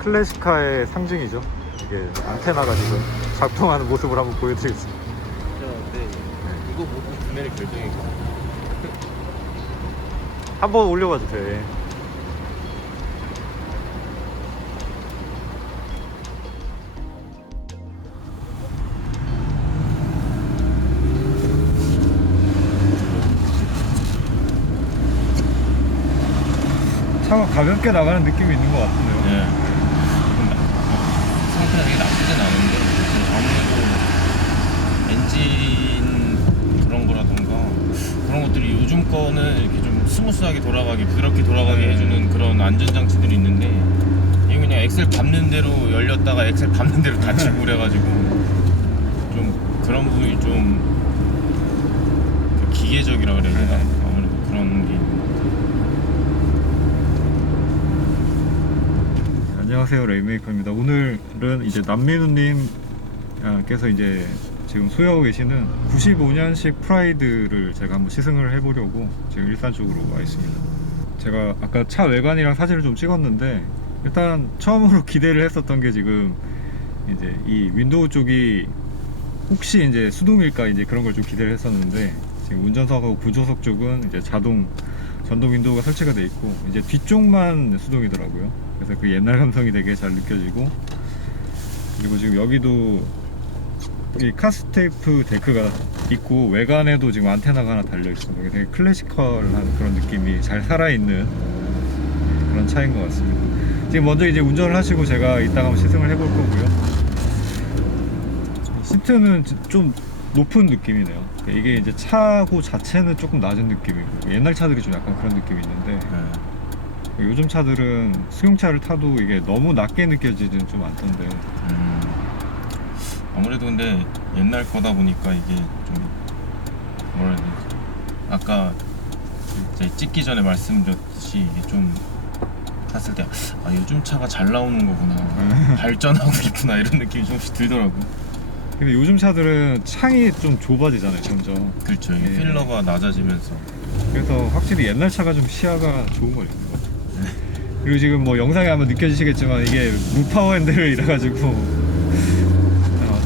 클래식카의 상징이죠. 이게 안테나가 지금 작동하는 모습을 한번 보여드리겠습니다. 네. 이거 보고 구매를 결정했고 한번 올려봐 주세요. 예. 차가 가볍게 나가는 느낌이 있는 것 같은데요. 네. 상태가 되게 나쁘진 않은데 아무래도 엔진 그런 거라던가 그런 것들이 요즘 거는 이렇게 좀 스무스하게 돌아가게 부드럽게 돌아가게 해주는 그런 안전장치들이 있는데 이게 그냥 엑셀 밟는 대로 열렸다가 엑셀 밟는 대로 닫히고 그래가지고 좀 그런 부분이 좀 기계적이라 그래야 되나? 아무래도 그런 게 안녕하세요, 레인메이커입니다. 오늘은 이제 남민우님께서 이제 지금 소유하고 계시는 95년식 프라이드를 제가 한번 시승을 해보려고 지금 일산 쪽으로 와 있습니다. 제가 아까 차 외관이랑 사진을 좀 찍었는데 일단 처음으로 기대를 했었던 게 지금 이제 이 윈도우 쪽이 혹시 이제 수동일까 이제 그런 걸 좀 기대를 했었는데 지금 운전석하고 부조석 쪽은 이제 자동 전동 윈도우가 설치가 돼 있고 이제 뒤쪽만 수동이더라고요. 그래서 그 옛날 감성이 되게 잘 느껴지고, 그리고 지금 여기도 이 카스테이프 데크가 있고 외관에도 지금 안테나가 하나 달려 있습니다. 되게 클래시컬한 그런 느낌이 잘 살아있는 그런 차인 것 같습니다. 지금 먼저 이제 운전을 하시고 제가 이따가 한번 시승을 해볼 거고요. 시트는 좀 높은 느낌이네요. 이게 이제 차고 자체는 조금 낮은 느낌이고 옛날 차들이 좀 약간 그런 느낌이 있는데 요즘 차들은 승용차를 타도 이게 너무 낮게 느껴지지는 좀 않던데. 아무래도 근데 옛날 거다 보니까 이게 좀 뭐라 해야 되지? 아까 이제 찍기 전에 말씀드렸듯이 이게 좀 탔을 때 아 요즘 차가 잘 나오는 거구나 발전하고 있구나 이런 느낌이 조금씩 들더라고요. 근데 요즘 차들은 창이 좀 좁아지잖아요, 점점. 그렇죠. 예. 필러가 낮아지면서 그래서 확실히 옛날 차가 좀 시야가 좋은 거 있는 것 같아요. 그리고 지금 뭐 영상에 한번 느껴지시겠지만 이게 무파워 핸들이라 가지고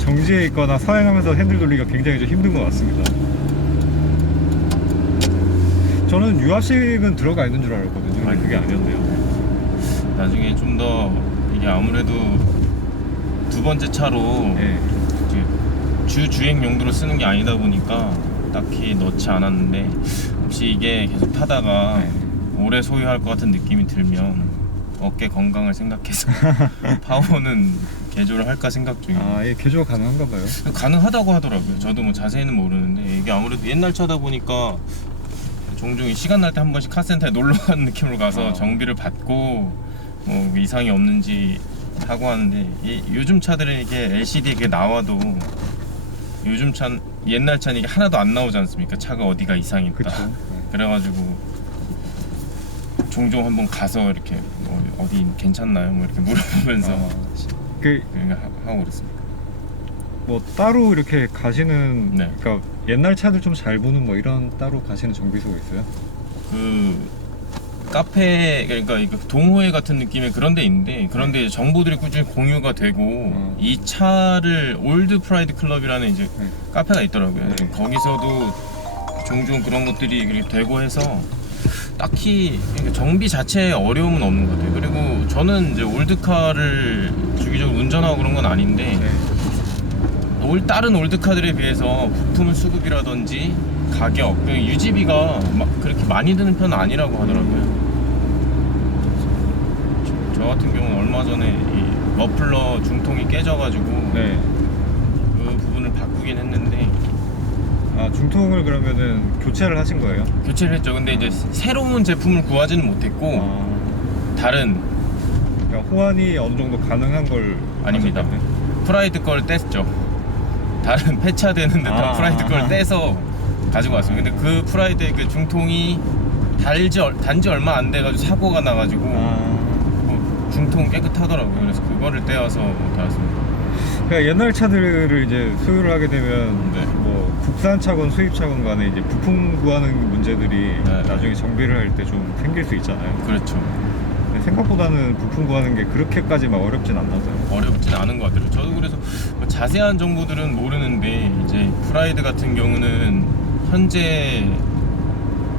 정지해 있거나 서행하면서 핸들 돌리기가 굉장히 좀 힘든 것 같습니다. 저는 유압식은 들어가 있는 줄 알았거든요. 근데 그게 아니었네요. 나중에 좀 더 이게 아무래도 두 번째 차로 예. 주 주행 용도로 쓰는 게 아니다 보니까 딱히 넣지 않았는데 혹시 이게 계속 타다가 네. 오래 소유할 것 같은 느낌이 들면 어깨 건강을 생각해서 파워는 개조를 할까 생각 중이에요. 아, 예, 개조가 가능한가 봐요. 가능하다고 하더라고요. 저도 뭐 자세히는 모르는데 이게 아무래도 옛날 차다 보니까 종종 시간 날 때 한 번씩 카센터에 놀러 가는 느낌으로 가서 정비를 받고 뭐 이상이 없는지 하고 하는데 요즘 차들은 이게 LCD에 나와도 요즘 차는 옛날 차는 이게 하나도 안 나오지 않습니까? 차가 어디가 이상이 있다. 그쵸. 그래가지고 종종 한번 가서 이렇게 뭐 어디 괜찮나요? 뭐 이렇게 물어보면서 하고 그렇습니다. 뭐 따로 이렇게 가시는, 네. 그러니까 옛날 차들 좀 잘 보는 뭐 이런 따로 가시는 정비소가 있어요? 그 카페 그러니까 이거 동호회 같은 느낌의 그런 데 있는데 그런 데 정보들이 꾸준히 공유가 되고 이 차를 올드 프라이드 클럽이라는 이제 카페가 있더라고요. 네. 거기서도 종종 그런 것들이 이렇게 되고 해서 딱히 정비 자체에 어려움은 없는 것 같아요. 그리고 저는 이제 올드카를 주기적으로 운전하고 그런 건 아닌데 다른 올드카들에 비해서 부품 수급이라든지 가격, 유지비가 막 그렇게 많이 드는 편은 아니라고 하더라고요. 저 같은 경우는 얼마 전에 이 머플러 중통이 깨져가지고 그 부분을 바꾸긴 했는데 중통을 그러면은 교체를 하신 거예요? 교체를 했죠. 근데 이제 새로운 제품을 구하지는 못했고 다른 그러니까 호환이 어느 정도 가능한 걸 아닙니다. 하셨겠네? 프라이드 걸 뗐죠. 다른 폐차되는 듯한 프라이드 걸 떼서 가지고 왔습니다. 근데 그 프라이드의 그 중통이 단지 얼마 안 돼가지고 사고가 나가지고 뭐 중통 깨끗하더라고요. 그래서 그거를 떼어서 달았습니다. 그러니까 옛날 차들을 이제 소유를 하게 되면 네. 뭐 국산 차건 수입 차건 간에 이제 부품 구하는 문제들이 네. 나중에 정비를 할 때 좀 생길 수 있잖아요. 그렇죠. 근데 생각보다는 부품 구하는 게 그렇게까지 막 어렵진 않나서요. 어렵진 않은 것 같아요. 저도 그래서 뭐 자세한 정보들은 모르는데 이제 프라이드 같은 경우는 현재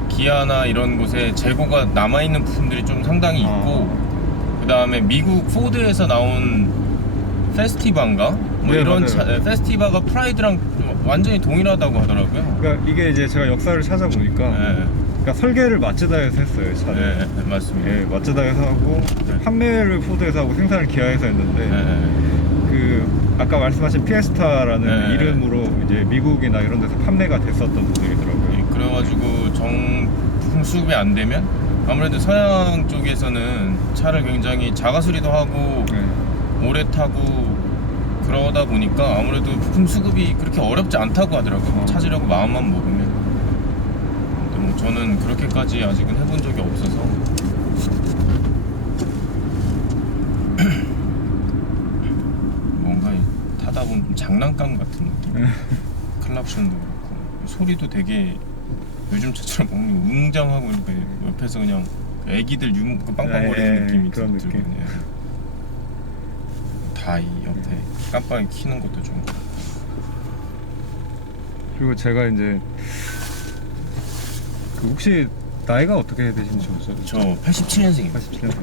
기아나 이런 곳에 재고가 남아있는 부품들이 좀 상당히 있고 그 다음에 미국 포드에서 나온 페스티바인가? 뭐 네, 이런 맞아요. 페스티바가 프라이드랑 완전히 동일하다고 하더라고요. 그러니까 이게 이제 제가 역사를 찾아보니까 네, 그러니까 설계를 마츠다에서 했어요, 차를. 네, 맞습니다. 예, 마츠다에서 하고 네. 판매를 포드에서 하고 생산을 기아에서 했는데 네, 그 아까 말씀하신 피에스타라는 네. 이름으로 이제 미국이나 이런 데서 판매가 됐었던 모델이더라고요. 그래가지고 부품 수급이 안 되면 아무래도 서양 쪽에서는 차를 굉장히 자가수리도 하고 네. 오래 타고 그러다 보니까 아무래도 부품 수급이 그렇게 어렵지 않다고 하더라고요. 찾으려고 마음만 먹으면. 근데 뭐 저는 그렇게까지 아직은 해본 적이 없어서 뭔가 타다 보면 좀 장난감 같은 느낌. 클락션도 그렇고 소리도 되게 요즘 차처럼 뭔가 웅장하고 이렇게 옆에서 그냥 애기들 그 빵빵거리는 느낌이 그런 들거든요. 느낌. 다이 옆에 깜빡이 켜는 것도 좀 그리고 제가 이제 그 혹시 나이가 어떻게 되신지 모르죠? 저 87년생입니다. 87년생.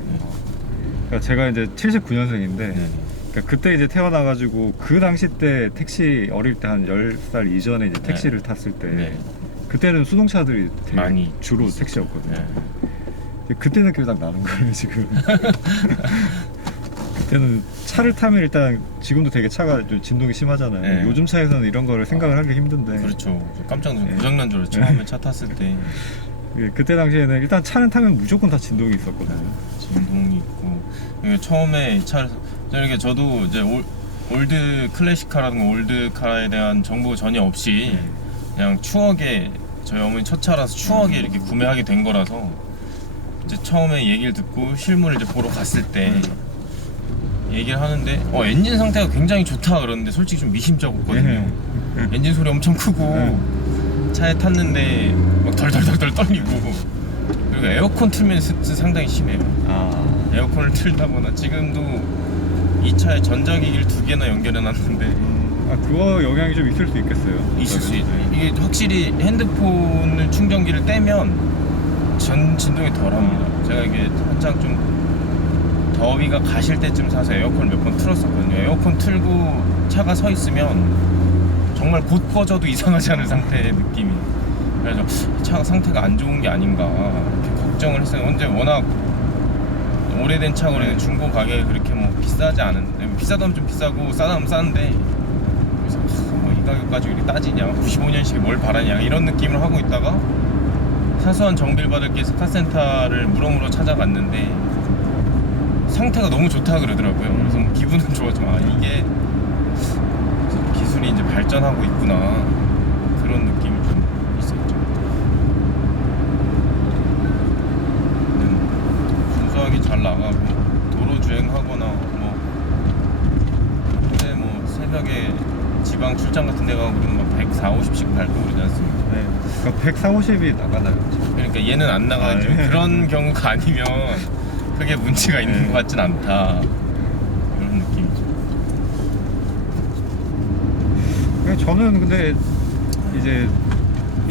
그러니까 제가 이제 79년생인데 네. 그러니까 그때 이제 태어나가지고 그 당시 때 택시 어릴 때 한 10살 이전에 이제 택시를 탔을 때 네. 그때는 수동차들이 되게 많이 주로 택시였거든요. 네. 근데 그때 느낌이 딱 나는 거예요 지금. 그때는 차를 타면 일단 지금도 되게 차가 좀 진동이 심하잖아요. 네. 요즘 차에서는 이런 거를 생각을 하기 힘든데 그렇죠. 저 깜짝 놀랐어요. 네. 고장난 줄 알았어요. 처음에 차 탔을 때 예, 그때 당시에는 일단 차는 타면 무조건 다 진동이 있었거든요. 진동이 있고 이게 처음에 차를 이렇게 저도 이제 올드 클래식카라든가 올드카에 대한 정보 전혀 없이 그냥 추억에 저희 어머니 첫 차라서 추억에 이렇게 구매하게 된 거라서 이제 처음에 얘기를 듣고 실물을 이제 보러 갔을 때 얘기를 하는데 엔진 상태가 굉장히 좋다 그러는데 솔직히 좀 미심쩍었거든요. 엔진 소리 엄청 크고 차에 탔는데 막 덜덜덜덜 떨리고 그리고 에어컨 틀면 습스 상당히 심해요. 에어컨을 틀다거나 지금도 이 차에 전자기기를 2개나 연결해놨는데 그거 영향이 좀 있을 수 있겠어요. 있을 수 있어요. 이게 확실히 핸드폰을 충전기를 떼면 진동이 덜합니다. 제가 이게 한창 좀 더위가 가실 때쯤 사서 에어컨을 몇 번 틀었었거든요. 에어컨 틀고 차가 서 있으면 정말 곧 꺼져도 이상하지 않은 상태의 느낌이. 그래서 차가 상태가 안 좋은 게 아닌가 이렇게 걱정을 했어요. 근데 워낙 오래된 차거리는 중고 가격이 그렇게 뭐 비싸지 않은데 비싸다면 좀 비싸고 싸다면 싼데 그래서 뭐 이 가격 가지고 이렇게 따지냐 95년식에 뭘 바라냐 이런 느낌을 하고 있다가 사소한 정비를 받을 게 해서 카센터를 무럭무럭 찾아갔는데 상태가 너무 좋다 그러더라고요. 그래서 뭐 기분은 좋았지만 이게 기술이 이제 발전하고 있구나 그런 느낌이 좀 있었죠. 순수하게 잘 나가고 도로 주행하거나 뭐 근데 뭐 새벽에 지방 출장 같은 데 가고 그러면 막 140, 50씩 밟고 그러지 않습니까? 네. 그러니까 140이 나가나요? 그러니까 얘는 안 나가죠. 네. 그런 경우가 아니면 크게 문제가 있는 것 같진 않다 그런 느낌이죠. 저는 근데 이제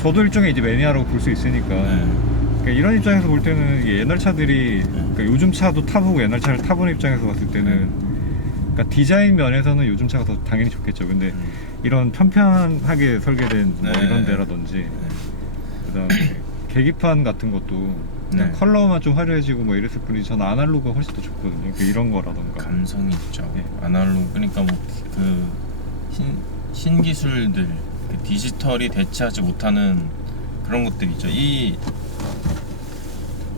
저도 일종의 이제 매니아라고 볼 수 있으니까 그러니까 이런 입장에서 볼 때는 이게 옛날 차들이 그러니까 요즘 차도 타보고 옛날 차를 타보는 입장에서 봤을 때는 그러니까 디자인 면에서는 요즘 차가 더 당연히 좋겠죠. 근데 이런 편편하게 설계된 뭐 이런 데라든지 그다음에 계기판 같은 것도 그냥 컬러만 좀 화려해지고 뭐 이랬을 뿐이지 저는 아날로그가 훨씬 더 좋거든요. 그러니까 이런 거라던가 감성이 있죠. 네. 아날로그 그러니까 뭐 그 신기술들 그 디지털이 대체하지 못하는 그런 것들이 있죠. 이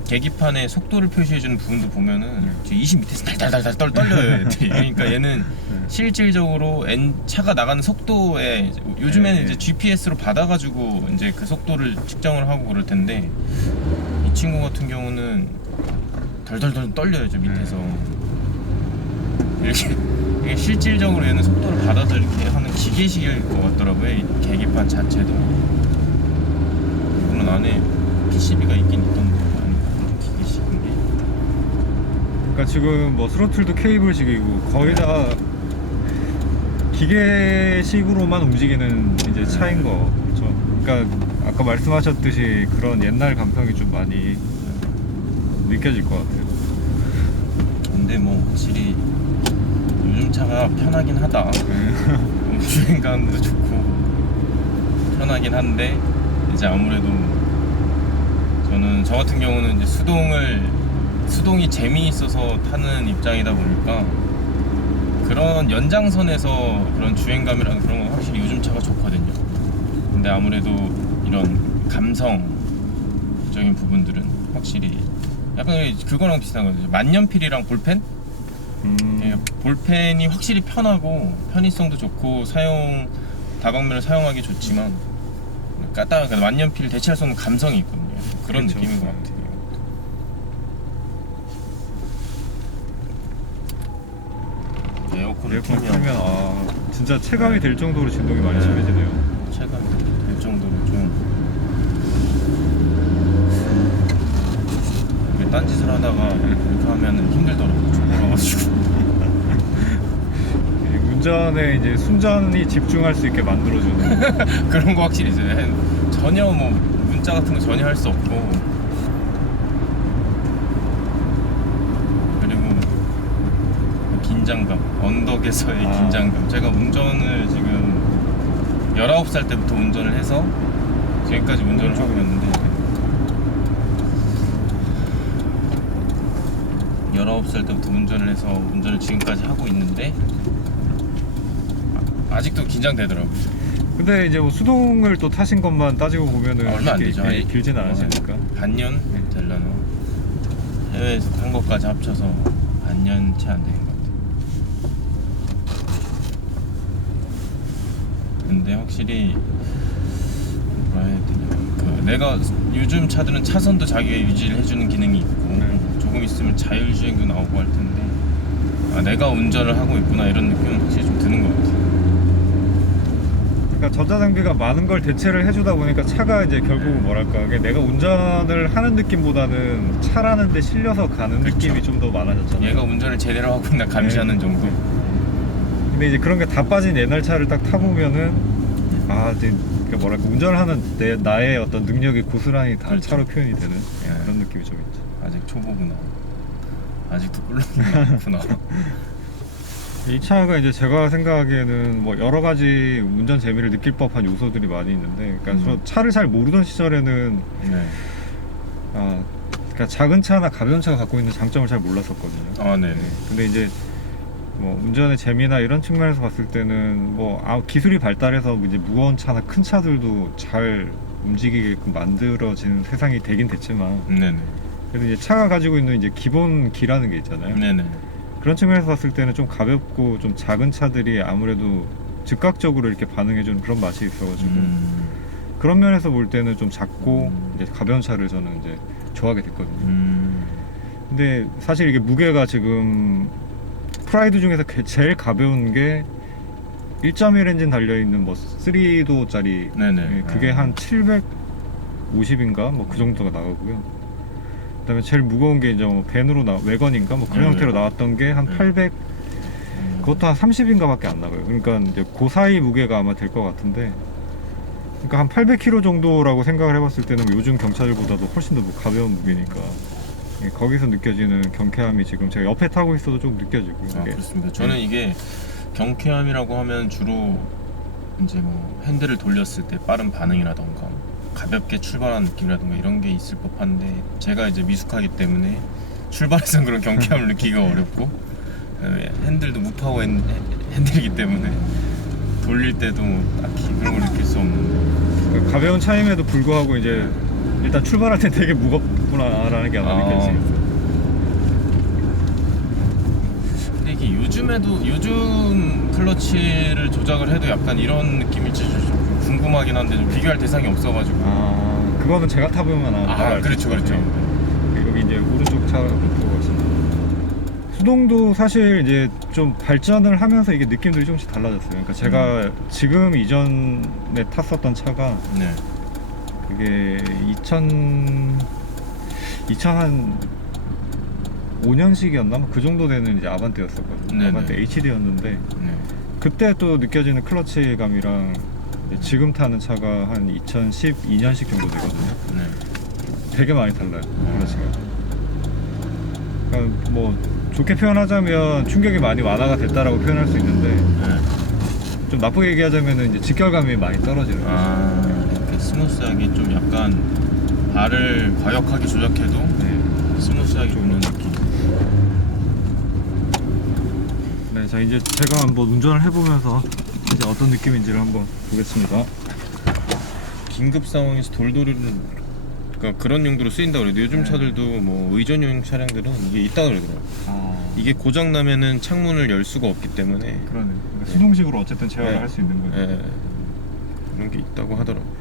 계기판에 속도를 표시해주는 부분도 보면은 20 밑에서 달달달달 떨려요. 그러니까 얘는 실질적으로 차가 나가는 속도에 요즘에는 이제 GPS로 받아가지고 이제 그 속도를 측정을 하고 그럴 텐데 이 친구 같은 경우는 덜덜덜 떨려요. 저 밑에서 이게 실질적으로 얘는 속도를 받아서 이렇게 하는 기계식일 것 같더라고요. 이 계기판 자체도. 물론 안에 PCB가 있긴 있던데 기계식인데. 그러니까 지금 뭐 스로틀도 케이블식이고 거의 다 기계식으로만 움직이는 이제 차인 거죠. 그러니까 아까 말씀하셨듯이 그런 옛날 감성이 좀 많이 느껴질 것 같아요. 근데 뭐 확실히 요즘 차가 편하긴 하다. 주행감도 좋고 편하긴 한데 이제 아무래도 저 같은 경우는 이제 수동이 재미있어서 타는 입장이다 보니까 그런 연장선에서 그런 주행감이랑 그런 건 확실히 요즘 차가 좋거든요. 근데 아무래도 이런 감성적인 부분들은 확실히 약간 그거랑 비슷한 거죠. 만년필이랑 볼펜? 볼펜이 확실히 편하고 편의성도 좋고 다방면을 사용하기 좋지만 까딱한 만년필 대체할 수 없는 감성이 있거든요. 그런 그렇죠. 느낌인 것 같아요. 에어컨을 에어컨 틀면 틀면 진짜 체감이 될 정도로 진동이 많이 심해지네요. 체감이 될 정도로 좀 이게 딴짓을 하다가 이렇게 하면은 힘들더라고요. 초보라가지고. 운전에 이제 순전히 집중할 수 있게 만들어주는. 그런 거 확실히 있어요. 전혀 뭐 문자 같은 거 전혀 할 수 없고 그리고 긴장감, 언덕에서의 긴장감. 제가 운전을 지금 19살 때부터 운전을 해서 지금까지 운전을 하고 있는데 19살 때부터 운전을 해서 운전을 지금까지 하고 있는데 아직도 긴장되더라고요. 근데 이제 뭐 수동을 또 타신 것만 따지고 보면은 얼마 안 되죠. 길진 않으시니까. 반년 될라나 해외에서 탄 것까지 합쳐서 반년 채 안 되는 것 같아요. 근데 확실히 뭐라 해야 되냐, 내가 요즘 차들은 차선도 자기가 유지를 해주는 기능이 있고 조금 있으면 자율주행도 나오고 할 텐데 내가 운전을 하고 있구나 이런 느낌은 확실히 좀 드는 것 같아요. 그러니까 전자장비가 많은 걸 대체를 해주다 보니까 차가 이제 결국 뭐랄까 내가 운전을 하는 느낌보다는 차라는 데 실려서 가는 느낌이 좀 더 많아졌잖아요. 얘가 운전을 제대로 하고 있나 감시하는 정도. 근데 이제 그런 게 다 빠진 옛날 차를 딱 타보면은 이제 그러니까 뭐랄까 운전을 하는 나의 어떤 능력이 고스란히 다 그렇죠. 차로 표현이 되는 그런 느낌이 좀 있죠. 아직 초보구나. 아직도 꿀렁이 많구나. 이 차가 이제 제가 생각하기에는 뭐 여러 가지 운전 재미를 느낄 법한 요소들이 많이 있는데, 그러니까 저 차를 잘 모르던 시절에는 네. 그러니까 작은 차나 가벼운 차가 갖고 있는 장점을 잘 몰랐었거든요. 네. 근데 이제 뭐 운전의 재미나 이런 측면에서 봤을 때는 뭐 기술이 발달해서 이제 무거운 차나 큰 차들도 잘 움직이게끔 만들어지는 세상이 되긴 됐지만, 네네. 그래서 이제 차가 가지고 있는 이제 기본 기라는 게 있잖아요. 네네. 그런 측면에서 봤을 때는 좀 가볍고 좀 작은 차들이 아무래도 즉각적으로 이렇게 반응해주는 그런 맛이 있어가지고 그런 면에서 볼 때는 좀 작고 이제 가벼운 차를 저는 이제 좋아하게 됐거든요. 근데 사실 이게 무게가 지금 프라이드 중에서 제일 가벼운 게 1.1 엔진 달려있는 뭐 3도짜리 네네. 그게 한 750인가 뭐 그 정도가 나가고요. 그다음에 제일 무거운 게 이제 뭐 밴으로 외건인가 뭐 그런 형태로 나왔던 게 한 800, 그것도 한 30인가 밖에 안 나가요. 그러니까 이제 그 사이 무게가 아마 될 것 같은데, 그러니까 한 800kg 정도라고 생각을 해봤을 때는 요즘 경차들보다도 훨씬 더 가벼운 무게니까 거기서 느껴지는 경쾌함이 지금 제가 옆에 타고 있어도 좀 느껴지고. 그렇습니다. 저는 이게 경쾌함이라고 하면 주로 이제 뭐 핸들을 돌렸을 때 빠른 반응이라던가 가볍게 출발하는 느낌이라든가 이런 게 있을 법한데, 제가 이제 미숙하기 때문에 출발에선 그런 경쾌함을 느끼기가 어렵고 핸들도 무파워 핸들이기 때문에 돌릴 때도 딱히 그런 걸 느낄 수 없는데. 가벼운 차임에도 불구하고 이제 일단 출발할 때 되게 무겁구나라는 게 아마 느껴지겠어요. 근데 이게 요즘 클러치를 조작을 해도 약간 이런 느낌일지 좀 궁금하긴 한데 좀 비교할 대상이 없어가지고. 그거는 제가 타보면 그렇죠. 여기 이제 오른쪽 차가 있습니다. 수동도 사실 이제 좀 발전을 하면서 이게 느낌들이 조금씩 달라졌어요. 그러니까 제가 지금 이전에 탔었던 차가 네. 그게 2005년식이었나? 그 정도 되는 이제 아반떼였었거든요. 네네. 아반떼 HD였는데 네. 그때 또 느껴지는 클러치감이랑 지금 타는 차가 한 2012년식 정도 되거든요. 네. 되게 많이 달라요, 클러치가. 그러니까 뭐 좋게 표현하자면 충격이 많이 완화가 됐다라고 표현할 수 있는데 네. 좀 나쁘게 얘기하자면 이제 직결감이 많이 떨어지는 거죠. 이렇게 스무스하게 좀 약간 발을 과격하게 조작해도 스무스하게 도는 느낌. 네, 자 이제 제가 한번 운전을 해보면서 이제 어떤 느낌인지를 한번 보겠습니다. 긴급 상황에서 돌돌이를 그러니까 그런 용도로 쓰인다 그래도 요즘 차들도 뭐 의전용 차량들은 이게 있다 그러더라고요. 이게 고장 나면은 창문을 열 수가 없기 때문에 그러네. 그러니까 수동식으로 어쨌든 제어를 할 수 있는 거죠. 그런 게 있다고 하더라고요.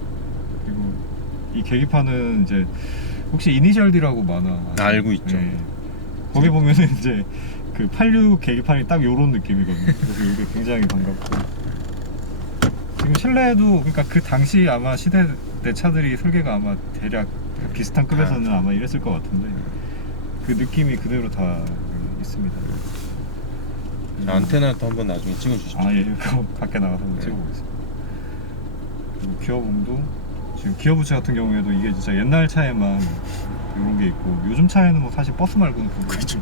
그리고 이 계기판은 이제 혹시 이니셜 D라고 만화 알고 있죠. 거기 보면은 이제 그 86 계기판이 딱 요런 느낌이거든요. 그래서 이게 굉장히 반갑고 지금 실내에도 그러니까 그 당시 아마 시대 때 차들이 설계가 아마 대략 비슷한 급에서는 아마 이랬을 것 같은데 그 느낌이 그대로 다 있습니다. 안테나도 한번 나중에 찍어주시죠. 그거 밖에 나가서 한번 찍어보겠습니다. 그리고 기어봉도 지금 기어부츠 같은 경우에도 이게 진짜 옛날 차에만 이런 게 있고 요즘 차에는 뭐 사실 버스 말고는 그렇죠.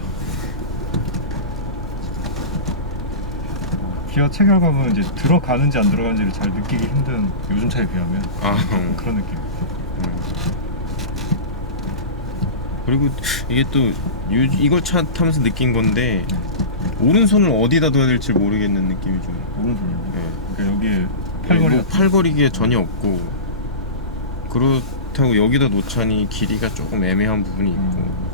기어 체결감은 이제 들어가는지 안 들어가는지를 잘 느끼기 힘든 요즘 차에 비하면 그런 느낌. 그리고 이게 또 이걸 차 타면서 느낀 건데 오른손을 어디다 둬야 될지 모르겠는 느낌이 좀. 오른손이요? 네. 그러니까 여기에 팔걸이 팔걸이기에 전혀 없고 그렇다고 여기다 놓자니 길이가 조금 애매한 부분이 있고.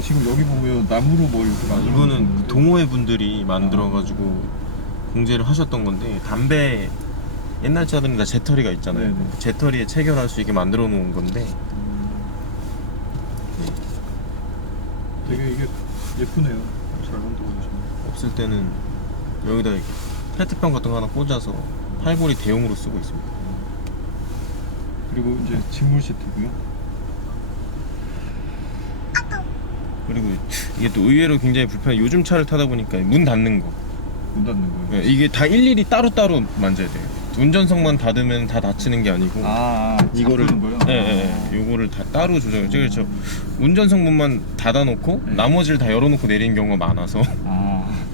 지금 여기 보면 나무로 뭐 이렇게 만들어 이거는 동호회 분들이 만들어가지고 공제를 하셨던 건데 담배 옛날 차들은 다 재터리가 있잖아요. 네네. 재터리에 체결할 수 있게 만들어 놓은 건데 되게 이게 예쁘네요. 잘 만들어 주시네. 없을 때는 여기다 이렇게 페트병 같은 거 하나 꽂아서 팔걸이 대용으로 쓰고 있습니다. 그리고 이제 직물 시트고요. 그리고 이게 또 의외로 굉장히 불편해. 요즘 차를 타다 보니까 문 닫는 거. 문 닫는 거요? 네, 이게 다 일일이 따로따로 만져야 돼요. 운전석만 닫으면 다 닫히는 게 아니고 이거를 거요? 요거를 다 따로 조정해요. 그렇죠. 운전석 문만 닫아놓고 나머지를 다 열어놓고 내리는 경우가 많아서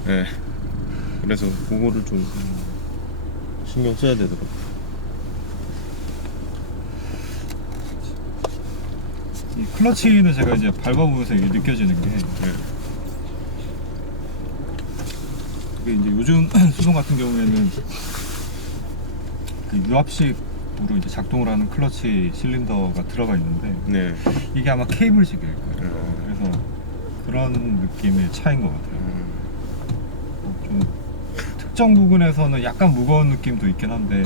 네. 그래서 그거를 좀 신경 써야 되더라고요. 이 클러치는 제가 이제 밟아보면서 이게 느껴지는 게 이게 이제 요즘 수동 같은 경우에는 그 유압식으로 이제 작동을 하는 클러치 실린더가 들어가 있는데 이게 아마 케이블식일 거예요. 그래서 그런 느낌의 차이인 것 같아요. 좀 특정 부분에서는 약간 무거운 느낌도 있긴 한데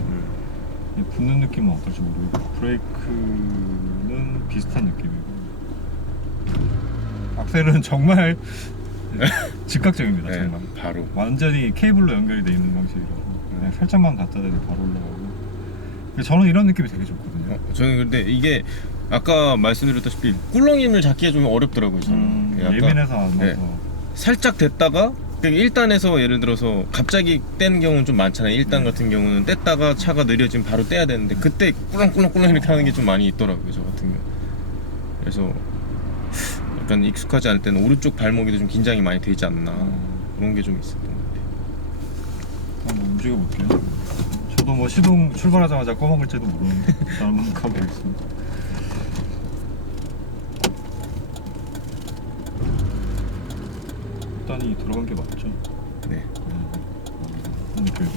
이 붙는 느낌은 어떨지 모르겠고 브레이크는 비슷한 느낌이고 악셀은 정말 즉각적입니다. 정말 바로 완전히 케이블로 연결이 돼 있는 방식이라서 그냥 살짝만 갖다 대도 바로 올라가고 저는 이런 느낌이 되게 좋거든요. 저는 근데 이게 아까 말씀드렸다시피 꿀렁임을 잡기가 좀 어렵더라고요. 저는 약간 예민해서 안 나서 살짝 됐다가 1단에서 예를 들어서 갑자기 떼는 경우는 좀 많잖아요. 1단 같은 경우는 뗐다가 차가 느려지면 바로 떼야 되는데 그때 꿀렁꿀렁 이렇게 하는 게 좀 많이 있더라고요. 저 같은 경우. 그래서 약간 익숙하지 않을 때는 오른쪽 발목에도 좀 긴장이 많이 되지 않나 그런 게 좀 있었던 것 같아요. 한번 움직여 볼게요. 저도 뭐 시동 출발하자마자 꺼먹을지도 모르는데 한번 가보겠습니다. 일단이 들어간 게 맞죠? 네. 좀 들고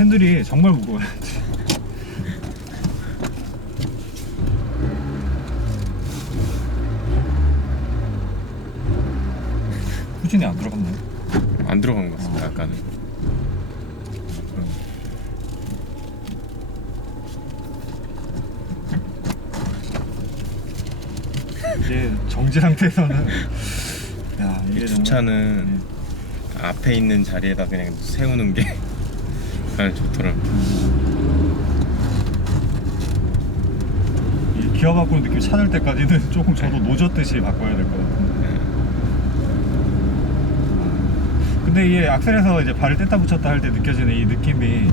핸들이 정말 무거워요. 후진이 안 들어갔나요? 안 들어간 것 같습니다. 아까는. 이게 정지 상태에서는 야 이 이게 주차는 앞에 있는 자리에다 그냥 세우는 게 가장 좋더라고요. 이 기어 바꾸는 느낌 찾을 때까지는 조금 저도 노젓듯이 바꿔야 될 것 같은데. 근데 이게 악셀에서 이제 발을 뗐다 붙였다 할 때 느껴지는 이 느낌이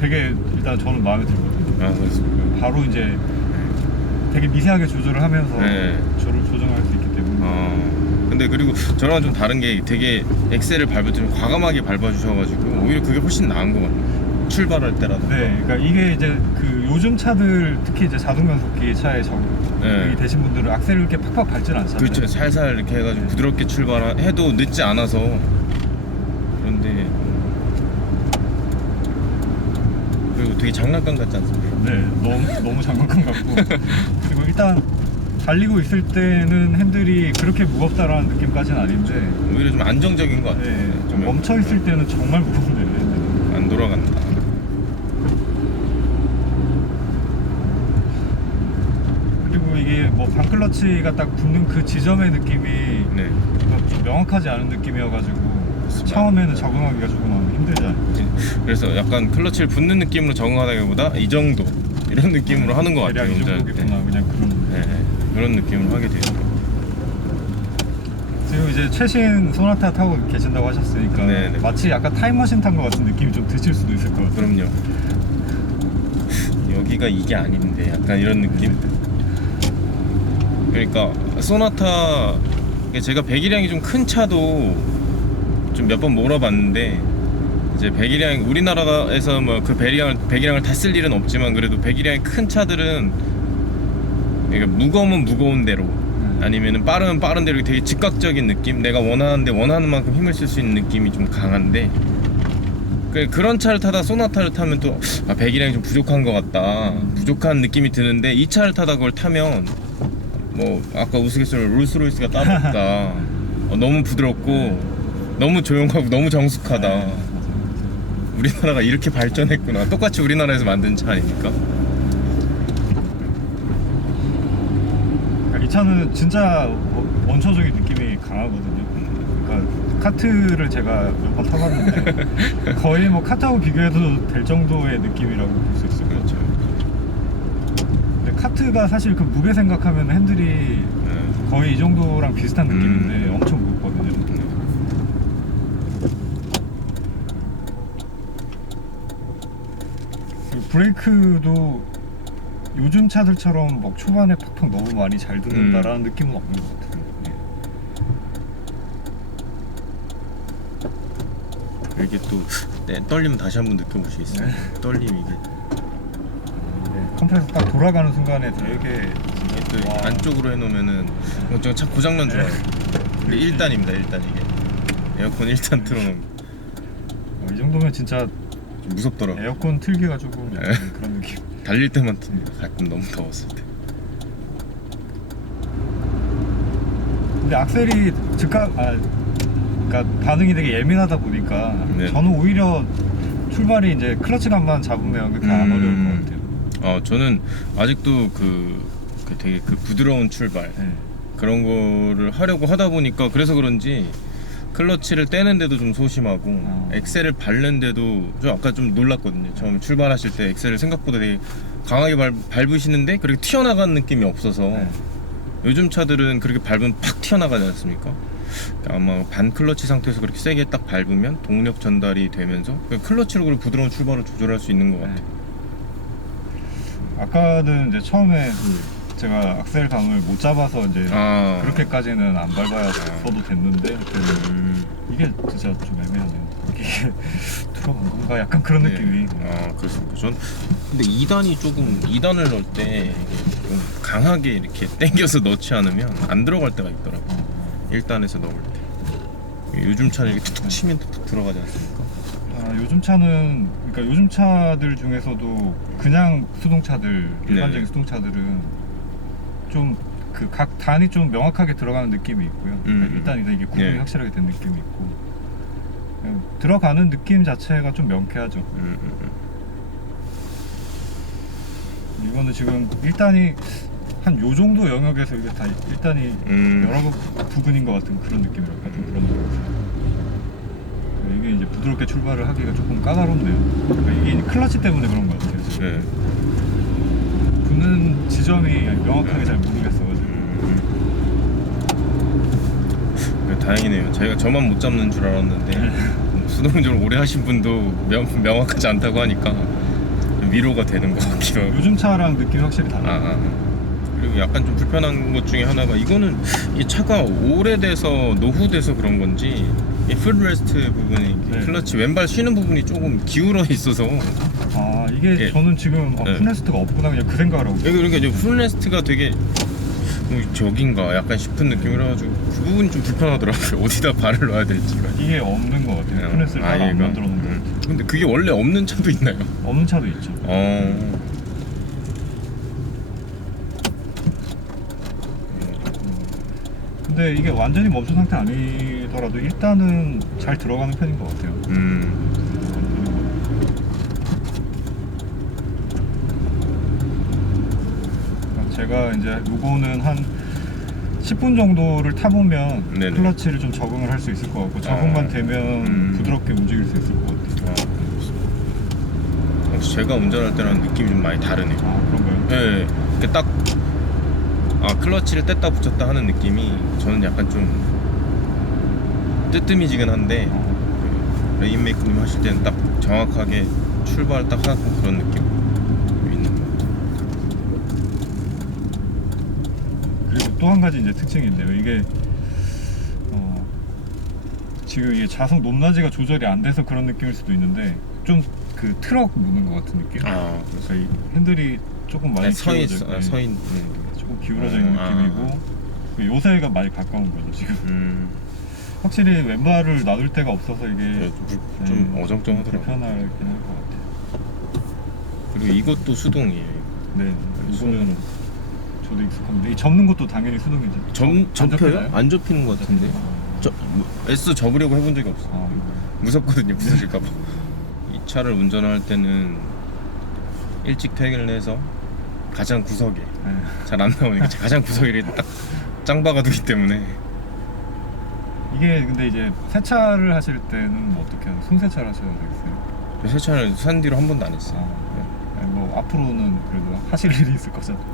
되게 일단 저는 마음에 들거든요. 아, 그렇습니까? 바로 이제 되게 미세하게 조절을 하면서 네. 조정할 수 있기 때문에. 근데 그리고 저랑은 좀 다른 게 되게 엑셀을 밟을 때 과감하게 밟아주셔가지고 오히려 그게 훨씬 나은 것 같아요. 출발할 때라도. 네, 그러니까 이게 이제 요즘 차들 특히 이제 자동 변속기 차에 적응이 네. 되신 분들은 악셀을 이렇게 팍팍 밟진 않잖아요. 그렇죠. 살살 이렇게 해가지고 부드럽게 출발해도 늦지 않아서. 그런데 그리고 되게 장난감 같지 않습니까? 네, 너무 장난감 같고 그리고 일단 달리고 있을 때는 핸들이 그렇게 무겁다라는 느낌까지는 아닌데 오히려 좀 안정적인 것 같아요. 네, 좀 멈춰 있을 때는 정말 무거운데요. 핸들은. 안 돌아간다. 그리고 이게 뭐 반클러치가 딱 붙는 그 지점의 느낌이 네. 좀 명확하지 않은 느낌이어가지고 처음에는 적응하기가 조금 힘들잖아요. 그래서 약간 클러치를 붓는 느낌으로 적응하다기보다 이 정도 이런 느낌으로 하는 것 같아요. 대략 이 정도겠구나 그냥 그런. 네, 그런 느낌으로 하게 돼요. 지금 이제 최신 소나타 타고 계신다고 하셨으니까 네네. 마치 약간 타임머신 탄 것 같은 느낌이 좀 드실 수도 있을 것 같아요. 그럼요. 여기가 이게 아닌데 약간 이런 느낌? 그러니까 소나타 제가 배기량이 좀 큰 차도 좀 몇 번 몰아봤는데 이제 배기량 우리나라에서 뭐 그 배기량을 다 쓸 일은 없지만 그래도 배기량이 큰 차들은 그러니까 무거우면 무거운 대로 아니면은 빠르면 빠른 대로 되게 즉각적인 느낌, 내가 원하는데 원하는 만큼 힘을 쓸 수 있는 느낌이 좀 강한데 그런 차를 타다 소나타를 타면 또 배기량이 좀 부족한 것 같다, 부족한 느낌이 드는데 이 차를 타다 그걸 타면 뭐 아까 우스갯소리로 롤스로이스가 따로 없다, 너무 부드럽고 너무 조용하고 너무 정숙하다. 우리나라가 이렇게 발전했구나. 똑같이 우리나라에서 만든 차 아닙니까? 이 차는 진짜 원초적인 느낌이 강하거든요. 그러니까 카트를 제가 몇 번 타봤는데 거의 뭐 카트하고 비교해도 될 정도의 느낌이라고 볼 수 있을 것 같아요. 근데 카트가 사실 그 무게 생각하면 핸들이 거의 이 정도랑 비슷한 느낌인데 엄청 무겁거든요. 브레이크도 요즘 차들처럼 막 초반에 팍팍 너무 많이 잘 듣는다라는 느낌은 없는 것 같아요. 이게 또 떨림 다시 한번 느껴보시겠어요? 네. 떨림 이게 컴프레서 딱 돌아가는 순간에 되게 이게 또 와. 안쪽으로 해놓으면은 저 차 고장난 줄 알아요. 근데 1단입니다. 1단 이게 에어컨 1단 틀어놓은 이 정도면 진짜 좀 무섭더라고요. 에어컨 틀기가 조금 약간 그런 느낌. 달릴 때만 틉니다. 가끔 너무 더웠을 때. 근데 악셀이 그러니까 반응이 되게 예민하다 보니까 네. 저는 오히려 출발이 이제 클러치감만 잡으면 그렇게 안 어려울 것 같아요. 저는 아직도 되게 부드러운 출발 네. 그런 거를 하려고 하다 보니까 그래서 그런지 클러치를 떼는데도 좀 소심하고 엑셀을 밟는데도 좀 아까 좀 놀랐거든요. 처음에 출발하실 때 엑셀을 생각보다 되게 강하게 밟으시는데 그렇게 튀어나가는 느낌이 없어서 네. 요즘 차들은 그렇게 밟으면 팍 튀어나가지 않습니까? 아마 반 클러치 상태에서 그렇게 세게 딱 밟으면 동력 전달이 되면서 클러치로 그런 부드러운 출발을 조절할 수 있는 것 같아요. 아까는 이제 처음에 제가 악셀감을 못 잡아서 이제 그렇게까지는 안 밟아서도 됐는데 이게 진짜 좀 애매하네요. 이게 들어간 건가 약간 그런 느낌이. 그렇습니다. 전 근데 2단을 넣을 때 좀 강하게 이렇게 당겨서 넣지 않으면 안 들어갈 때가 있더라고요. 1단에서 넣을 때 요즘 차는 이렇게 툭툭 치면 툭툭 들어가지 않습니까? 요즘 차는 그러니까 요즘 차들 중에서도 그냥 수동차들 일반적인 네. 수동차들은 좀 그 각 단이 좀 명확하게 들어가는 느낌이 있고요. 일단 이게 구동이 네. 확실하게 된 느낌이 있고 그냥 들어가는 느낌 자체가 좀 명쾌하죠. 이거는 지금 일단이 한 요 정도 영역에서 이게 다 일단이 여러 부분인 것 같은 그런 느낌이랄까 좀 그런 느낌. 이게 이제 부드럽게 출발을 하기가 조금 까다롭네요. 그러니까 이게 이제 클러치 때문에 그런 것 같아요. 지금. 네. 붙는 지점이 명확하게 잘 모르겠어가지고. 다행이네요. 저만 못 잡는 줄 알았는데 수동운전을 오래 하신 분도 명확하지 않다고 하니까 위로가 되는 것 같기도 하고. 요즘 차랑 느낌이 확실히 달라요. 그리고 약간 좀 불편한 것 중에 하나가 이거는 이 차가 오래돼서 노후돼서 그런 건지 이 풋레스트 부분이 네. 클러치 왼발 쉬는 부분이 조금 기울어 있어서 이게 예. 저는 지금 네. 풋레스트가 없구나 그냥 그 생각을 하고 있어요. 그러니까 이제 풋레스트가 되게 저긴가 약간 싶은 느낌이라 가지고 그 부분이 좀 불편하더라고요. 어디다 발을 놔야 될지가. 이게 없는 것 같아요. 풋레스트를 따로 안 얘가? 만들어 놓은 거 같아요. 근데 그게 원래 없는 차도 있나요? 없는 차도 있죠. 근데 이게 완전히 멈춘 상태 아니더라도 일단은 잘 들어가는 편인 것 같아요. 제가 이제 요거는 한 10분 정도를 타보면 네네. 클러치를 좀 적응을 할 수 있을 것 같고 적응만 되면 부드럽게 움직일 수 있을 것 같아요. 역시 제가 운전할 때랑 느낌이 좀 많이 다르네요. 그런가요? 네, 딱 클러치를 뗐다 붙였다 하는 느낌이 저는 약간 좀 뜨뜨미지근한데 레인메이커님 하실 때는 딱 정확하게 출발 딱 하고 그런 느낌 있는 것 같아요. 그리고 또 한 가지 이제 특징인데요. 이게 지금 이게 자석 높낮이가 조절이 안 돼서 그런 느낌일 수도 있는데 좀 그 트럭 무는 것 같은 느낌. 그래서 이 핸들이 조금 많이 서 있는 조금 기울어져 있는 느낌이고 요새가 많이 가까운 거죠 지금. 확실히 왼발을 놔둘 데가 없어서 이게 좀 어정쩡하더라고요. 불편하긴 할 것 같아요. 그리고 이것도 수동이에요. 네, 이거는 저도 익숙합니다. 이 접는 것도 당연히 수동이죠. 접혀요? 안 접히는 것 같은데. S 접으려고 해본 적이 없어. 무섭거든요, 부서질까봐. 이 차를 운전할 때는 일찍 퇴근을 해서 가장 구석에 잘 안 나오니까 가장 구석에 딱 짱박아두기 때문에. 이게 근데 이제 세차를 하실 때는 어떻게 하세요? 손세차를 하셔야 되겠어요? 세차를 산 뒤로 한 번도 안 했어요. 뭐 앞으로는 그래도 하실 일이 있을 거잖아요.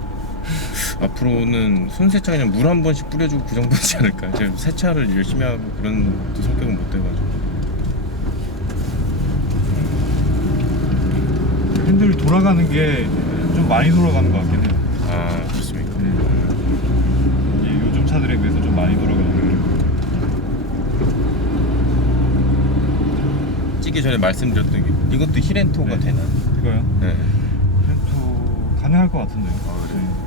앞으로는 손세차 그냥 물 한 번씩 뿌려주고 그 정도지 않을까. 제가 세차를 열심히 하고 그런 성격은 못 돼가지고. 핸들이 돌아가는 게 좀 많이 돌아가는 것 같긴 해요. 그렇습니까? 이게 요즘 차들에 비해서 좀 많이 돌아가는 게. 찍기 전에 말씀드렸던 게 이것도 히렌토가 되나? 이거요? 네. 렌토 가능할 것 같은데요. 그래요?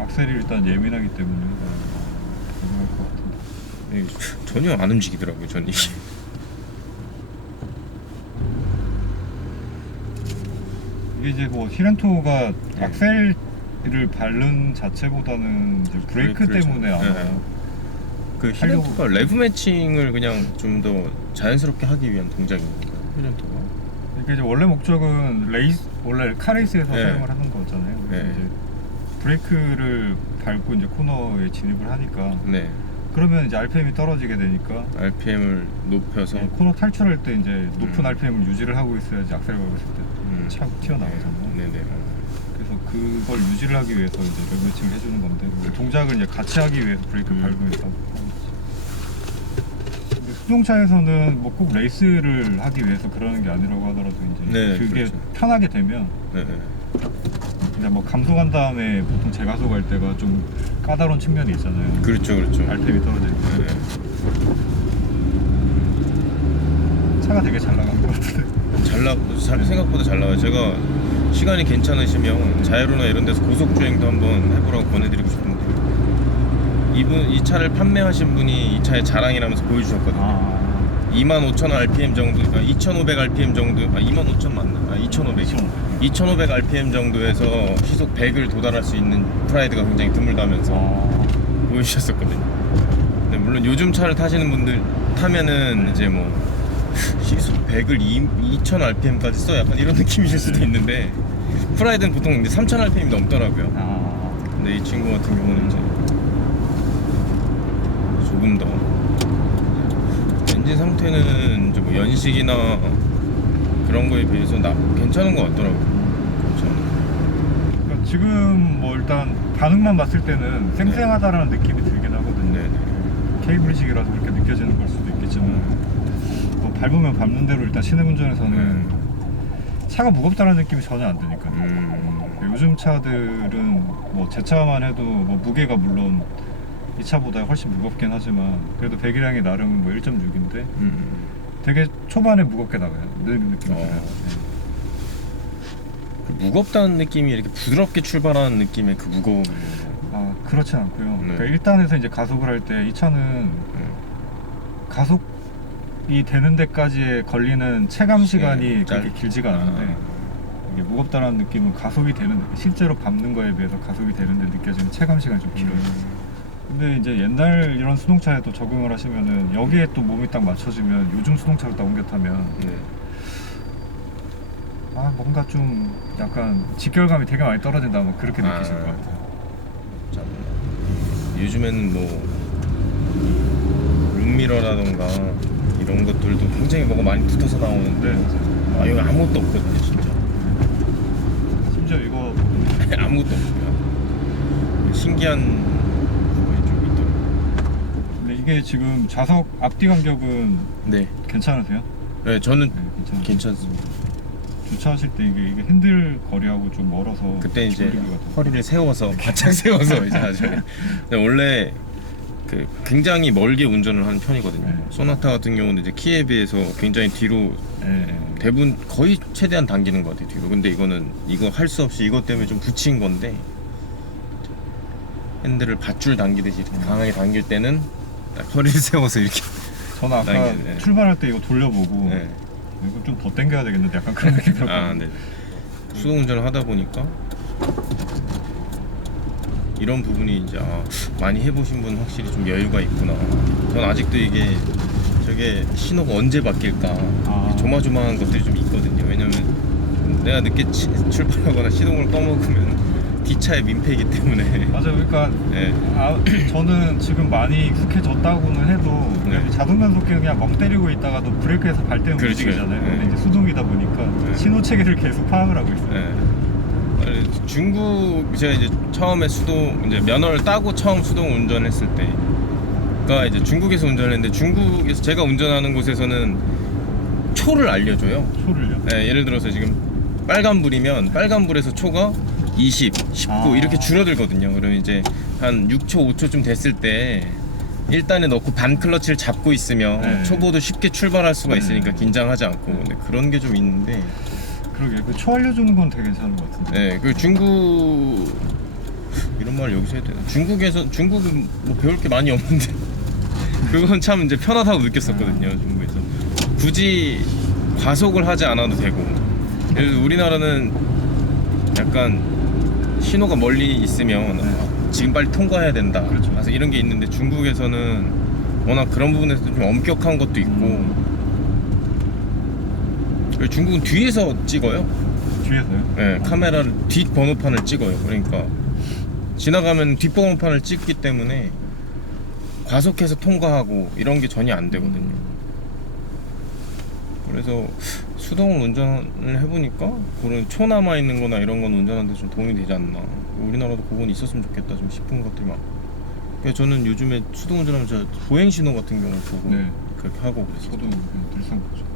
악셀이 일단 예민하기 때문에 가능할 것 같은데. 전혀 안 움직이더라고요, 전 이게. 이게 이제 뭐 히렌토가 악셀을 밟는 자체보다는 이제 브레이크 때문에 아마 그 히렌토가 레브 매칭을 그냥 좀 더 자연스럽게 하기 위한 동작입니다. 히렌토가. 그러니까 이제 원래 목적은 원래 카레이스에서 사용을 하는 거잖아요. 그래서 이제 브레이크를 밟고 이제 코너에 진입을 하니까 그러면 이제 RPM이 떨어지게 되니까 RPM을 높여서 코너 탈출할 때 이제 높은 RPM을 유지를 하고 있어야지 악셀을 밟았을 때 차 튀어나가잖아요. 그래서 그걸 유지를 하기 위해서 이제 레브 매칭을 해주는 건데 그 동작을 이제 같이 하기 위해서 브레이크를 밟으면서 하는 거지. 근데 수동차에서는 뭐 꼭 레이스를 하기 위해서 그러는 게 아니라고 하더라도 이제 그게 그렇죠. 편하게 되면 그냥 뭐 감속한 다음에 보통 재가속할 때가 좀 까다로운 측면이 있잖아요. 그렇죠. RPM이 떨어지니까. 차가 되게 잘 나가는 것 같은데. 생각보다 잘 나와요. 제가 시간이 괜찮으시면 자이로나 이런 데서 고속 주행도 한번 해보라고 권해드리고 싶은데 이 차를 판매하신 분이 이 차의 자랑이라면서 보여주셨거든요. 25,000 RPM 정도, 2,500 RPM 정도, 25,000 맞나? 2,500. 2,500 RPM 정도에서 시속 100을 도달할 수 있는 프라이드가 굉장히 드물다면서 보여주셨었거든요. 근데 물론 요즘 차를 타시는 분들 타면은 이제 뭐 시속 100을 2,000 RPM까지 써 약간 이런 느낌이실 수도 있는데 프라이드는 보통 이제 3,000 RPM이 넘더라고요. 근데 이 친구 같은 경우는 이제 조금 더 엔진 상태는 이제 뭐 연식이나 그런 거에 비해서 괜찮은 것 같더라고요. 그러니까 지금 뭐 일단 반응만 봤을 때는 쌩쌩하다라는 느낌이 들긴 하거든요. 네네. 케이블식이라서 그렇게 느껴지는 걸 수도 있겠지만 뭐 밟으면 밟는 대로 일단 시내운전에서는 차가 무겁다는 느낌이 전혀 안 드니까요. 요즘 차들은 뭐 제 차만 해도 뭐 무게가 물론 이 차보다 훨씬 무겁긴 하지만 그래도 배기량이 나름 뭐 1.6인데 되게 초반에 무겁게 나가요. 느낌이 들어요. 그 무겁다는 느낌이 이렇게 부드럽게 출발하는 느낌의 그 무거움. 그렇진 않고요. 그러니까 1단에서 이제 가속을 할 때 이 차는 가속이 되는 데까지 걸리는 체감 시간이 그렇게 길지가 않은데 이게 무겁다라는 느낌은 가속이 되는 실제로 밟는 거에 비해서 가속이 되는데 느껴지는 체감 시간이 좀 길어요. 근데 이제 옛날 이런 수동차에 또 적용을 하시면은 여기에 또 몸이 딱 맞춰지면 요즘 수동차로 딱 옮겨 타면 뭔가 좀 약간 직결감이 되게 많이 떨어진다 뭐 그렇게 느끼실 것 같아요. 요즘에는 뭐 룸미러라던가 이런 것들도 굉장히 뭐가 많이 붙어서 나오는데 여기 아무것도 없거든요 진짜. 심지어 이거 아무것도 없고요. 신기한 부분이 좀 있더라고요. 근데 이게 지금 좌석 앞뒤 간격은 괜찮으세요? 네, 저는 괜찮아요. 괜찮습니다. 주차하실 때 이게 핸들 거리하고 좀 멀어서 그때 이제 졸리기가 더 허리를 세워서 바짝 세워서 이제 하죠. 근데 원래 그 굉장히 멀게 운전을 하는 편이거든요. 소나타 같은 경우는 이제 키에 비해서 굉장히 뒤로 대부분 거의 최대한 당기는 것 같아요 뒤로. 근데 이거는 이거 할 수 없이 이것 때문에 좀 붙인 건데 핸들을 밧줄 당기듯이 이렇게 강하게 당길 때는 딱 허리를 세워서 이렇게. 저는 아까 출발할 때 이거 돌려보고 이거 좀 더 당겨야 되겠는데 약간 그런 느낌이 들었거든요. 네. 수동 운전을 하다 보니까 이런 부분이 이제 많이 해보신 분 확실히 좀 여유가 있구나. 전 아직도 이게 저게 신호가 언제 바뀔까 조마조마한 것들이 좀 있거든요. 왜냐면 내가 늦게 출발하거나 시동을 꺼먹으면 뒷차의 민폐이기 때문에. 맞아요. 그러니까 저는 지금 많이 익숙해졌다고는 해도 자동 변속기는 그냥 멍 때리고 있다가도 브레이크에서 발 때문에 움직이잖아요. 근데 이제 수동이다 보니까 신호 체계를 계속 파악을 하고 있어요. 중국 제가 이제 처음에 이제 면허를 따고 처음 수동 운전했을 때가 이제 중국에서 운전했는데 중국에서 제가 운전하는 곳에서는 초를 알려줘요. 초를요? 예를 들어서 지금 빨간불이면 빨간불에서 초가 20, 19 이렇게 줄어들거든요. 그러면 이제 한 6초, 5초쯤 됐을 때 1단에 넣고 반 클러치를 잡고 있으면 초보도 쉽게 출발할 수가 있으니까 긴장하지 않고. 근데 그런 게 좀 있는데. 그러게 그 초 알려주는 건 되게 괜찮은 것 같은데. 그 중국 이런 말 여기서 해야 되나? 중국은 뭐 배울 게 많이 없는데 그건 참 이제 편하다고 느꼈었거든요. 중국에서 굳이 과속을 하지 않아도 되고. 예를 들어 우리나라는 약간 신호가 멀리 있으면 지금 빨리 통과해야 된다. 그래서 이런 게 있는데 중국에서는 워낙 그런 부분에서 좀 엄격한 것도 있고. 중국은 뒤에서 찍어요. 뒤에서요? 카메라를 뒷 번호판을 찍어요. 그러니까 지나가면 뒷 번호판을 찍기 때문에 과속해서 통과하고 이런 게 전혀 안 되거든요. 그래서 수동을 운전을 해보니까 그런 초 남아있는 거나 이런 건 운전하는데 좀 도움이 되지 않나. 우리나라도 그건 있었으면 좋겠다 좀 싶은 것들이 많고. 그래서 저는 요즘에 수동 운전하면 보행 신호 같은 경우를 보고 그렇게 하고 그랬어요. 저도 늘상 보죠.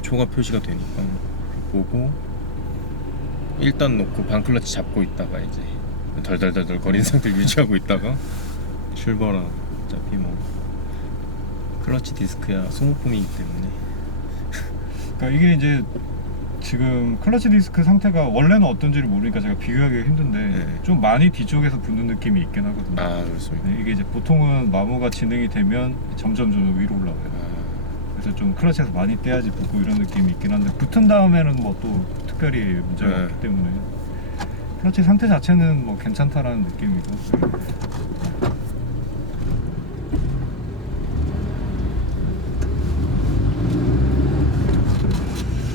초가 표시가 되니까 보고 1단 놓고 반클러치 잡고 있다가 이제 덜덜덜덜 거리는 상태를 유지하고 있다가 출발하고. 어차피 뭐 클러치 디스크야 소모품이기 때문에. 그러니까 이게 이제 지금 클러치 디스크 상태가 원래는 어떤지를 모르니까 제가 비교하기가 힘든데 네. 좀 많이 뒤쪽에서 붙는 느낌이 있긴 하거든요. 아 그렇습니다. 네, 이게 이제 보통은 마모가 진행이 되면 점점 위로 올라가요. 그래서 좀 클러치에서 많이 떼야지 붙고 이런 느낌이 있긴 한데 붙은 다음에는 뭐 또 특별히 문제가 네. 없기 때문에 클러치 상태 자체는 뭐 괜찮다라는 느낌이고.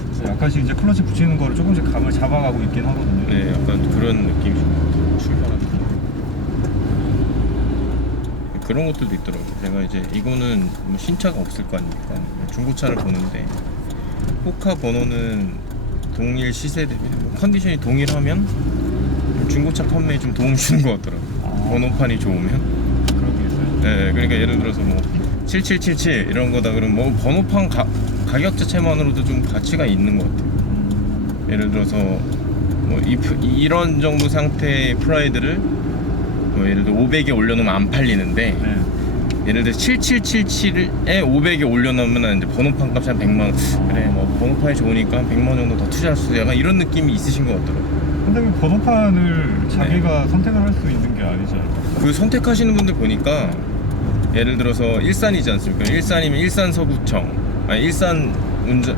그래서 약간씩 이제 클러치 붙이는 거를 조금씩 감을 잡아가고 있긴 하거든요. 네, 약간 그런 느낌이 좀 출발하는 그런 것들도 있더라고요. 제가 이제 이거는 뭐 신차가 없을 거 아닙니까? 중고차를 보는데 호카 번호는 동일 시세 대비 뭐 컨디션이 동일하면 중고차 판매에 좀 도움 주는 것 같더라고요. 아. 번호판이 좋으면. 그런 게 있어요. 네, 그러니까 예를 들어서 뭐 7777 이런 거다 그러면 뭐 번호판 가격 자체만으로도 좀 가치가 있는 것 같아요. 예를 들어서 뭐 이런 정도 상태의 프라이드를 뭐 예를 들어 500에 올려놓으면 안 팔리는데 네. 예를 들어 7777에 500에 올려놓으면 이제 번호판 값이 한 100만 원. 그래 뭐 번호판이 좋으니까 100만 원 정도 더 투자할 수 있어. 약간 이런 느낌이 있으신 것 같더라고요. 근데 그 번호판을 자기가 선택을 할 수 있는 게 아니잖아요. 그 선택하시는 분들 보니까 예를 들어서 일산이지 않습니까? 일산이면 일산서구청, 아니 일산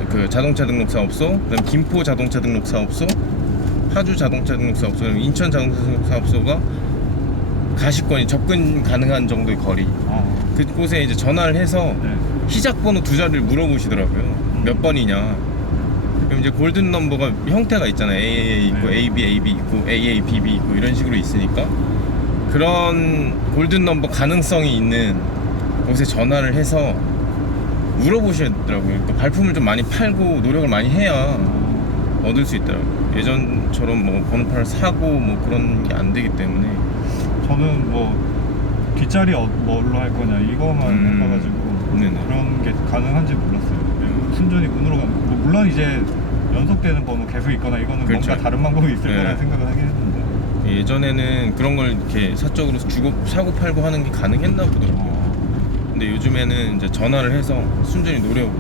그 자동차 등록사업소, 그다음 김포 자동차 등록사업소, 파주 자동차 등록사업소, 인천 자동차 등록사업소가 가시권이 접근 가능한 정도의 거리. 그곳에 이제 전화를 해서 네. 희작번호 2자리를 물어보시더라고요. 몇 번이냐. 그럼 이제 골든 넘버가 형태가 있잖아요. AAA 있고, 네. AB, AB 있고, AA, BB 있고 이런 식으로 있으니까 그런 골든 넘버 가능성이 있는 곳에 전화를 해서 물어보시더라고요. 그러니까 발품을 좀 많이 팔고 노력을 많이 해야 얻을 수 있더라고요. 예전처럼 뭐 번호판을 사고 뭐 그런 게 안 되기 때문에. 저는 뭐 뒷자리 뭘로 할 거냐 이거만 해봐가지고 네네. 그런 게 가능한지 몰랐어요. 그리고 순전히 운으로 가는 뭐 물론 이제 연속되는 번호 계속 있거나 이거는 그렇죠. 뭔가 다른 방법이 있을 네. 거라는 생각을 하긴 했는데 예전에는 그런 걸 이렇게 사적으로 사고 팔고 하는 게 가능했나 보더라고요. 근데 요즘에는 이제 전화를 해서 순전히 노력으로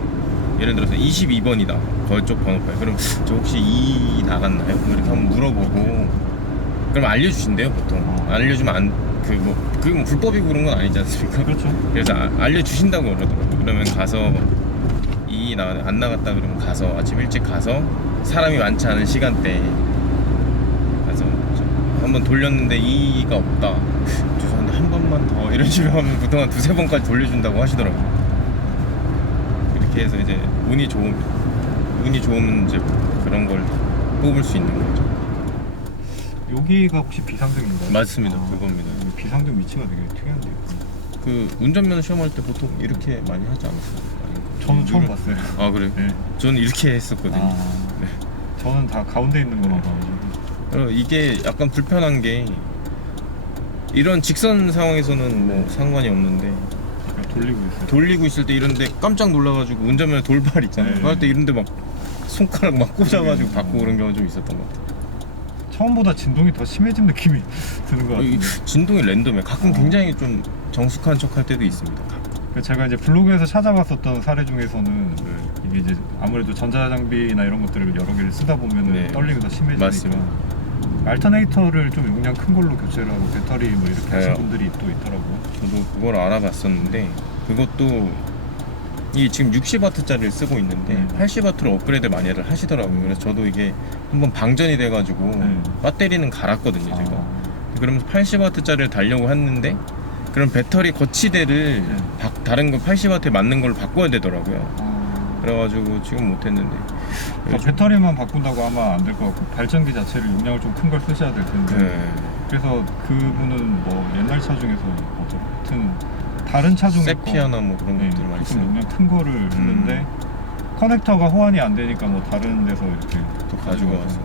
예를 들어서 22번이다 저쪽 번호판 그럼 저 혹시 2 나갔나요? 뭐 이렇게 한번 물어보고 그럼 알려주신대요 보통. 알려주면 그게 뭐 불법이고 그런 건 아니지 않습니까? 그렇죠. 그래서 알려주신다고 그러더라고요. 그러면 가서 안 나갔다 그러면 가서 아침 일찍 가서 사람이 많지 않은 시간대에 가서 한번 돌렸는데 2가 없다. 죄송한데 한 번만 더 이런 식으로 하면 보통 한 2-3번까지 돌려준다고 하시더라고요. 이렇게 해서 이제 운이 좋으면 이제 그런 걸 뽑을 수 있는 거죠. 여기가 혹시 비상등인가요? 맞습니다. 그겁니다. 비상등 위치가 되게 특이한데요. 그 운전면허 시험할 때 보통 이렇게 많이 하지 않았어요? 저는 처음 봤어요. 아 그래요? 네. 저는 이렇게 했었거든요. 네. 저는 다 가운데 있는 것만 봐가지고. 이게 약간 불편한 게 이런 직선 상황에서는 뭐 상관이 없는데 돌리고 있어요. 돌리고 있을 때 이런데 깜짝 놀라가지고 운전면허 돌발 있잖아요. 네. 그럴 때 이런데 막 손가락 막 꽂아가지고 받고 그런 경우가 좀 있었던 것 같아요. 처음보다 진동이 더 심해진 느낌이 드는 것 이 같아요. 진동이 랜덤해. 가끔 굉장히 좀 정숙한 척 할 때도 있습니다. 제가 이제 블로그에서 찾아봤었던 사례 중에서는 이게 이제 아무래도 전자장비나 이런 것들을 여러 개를 쓰다 보면 네. 떨림이 더 심해지니까 맞습니다. 알터네이터를 좀 용량 큰 걸로 교체를 하고 배터리 뭐 이렇게 하신 네. 분들이 또 있더라고요. 저도 그걸 알아봤었는데 그것도 이 지금 60W짜리를 쓰고 있는데 80W로 업그레이드 많이들 하시더라고요. 그래서 저도 이게 한번 방전이 돼가지고 배터리는 갈았거든요 제가. 그러면서 80W짜리를 달려고 했는데 그럼 배터리 거치대를 다른 거 80W에 맞는 걸로 바꿔야 되더라고요. 그래가지고 지금 못했는데 배터리만 바꾼다고 아마 안 될 것 같고 발전기 자체를 용량을 좀 큰 걸 쓰셔야 될 텐데 그래서 그분은 뭐 옛날 차 중에서 어쨌든 다른 차 중에 세피아나 뭐 그런 것들 많이 좀 쓰는 용량 큰 거를 쓰는데 커넥터가 호환이 안 되니까 뭐 다른 데서 이렇게 또 가지고 와서.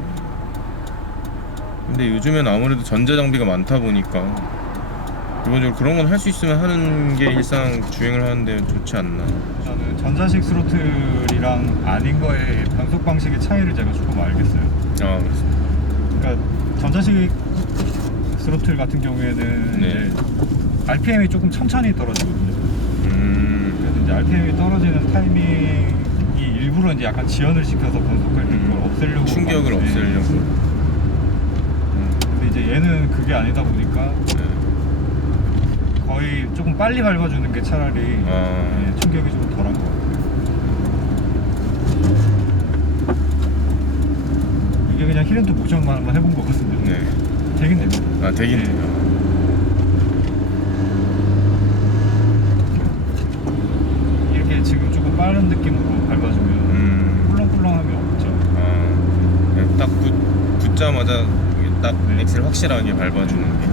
근데 요즘엔 아무래도 전자장비가 많다 보니까 기본적으로 그런 건 할 수 있으면 하는 게 일상 주행을 하는데 좋지 않나. 저는 전자식 스로틀이랑 아닌 거의 변속 방식의 차이를 제가 조금 알겠어요. 아 그렇습니다. 그러니까 전자식 스로틀 같은 경우에는 네. 이제 RPM이 조금 천천히 떨어지거든요. 그래서 이제 RPM이 떨어지는 타이밍이 일부러 이제 약간 지연을 시켜서 변속할 때 그걸 없애려고 충격을 하는데, 없애려고. 근데 이제 얘는 그게 아니다 보니까 네. 거의 조금 빨리 밟아주는 게 차라리 아. 예, 충격이 좀 덜한 것 같아요. 이게 그냥 히렌토 모션만 한번 해본 거거든요. 네. 되긴 됩니다. 아, 되긴 예. 돼요. 이렇게 지금 조금 빠른 느낌으로 밟아주면 꿀렁꿀렁함이 없죠. 아, 네, 딱 붙자마자 이게 딱 네. 엑셀 확실하게 밟아주는 게.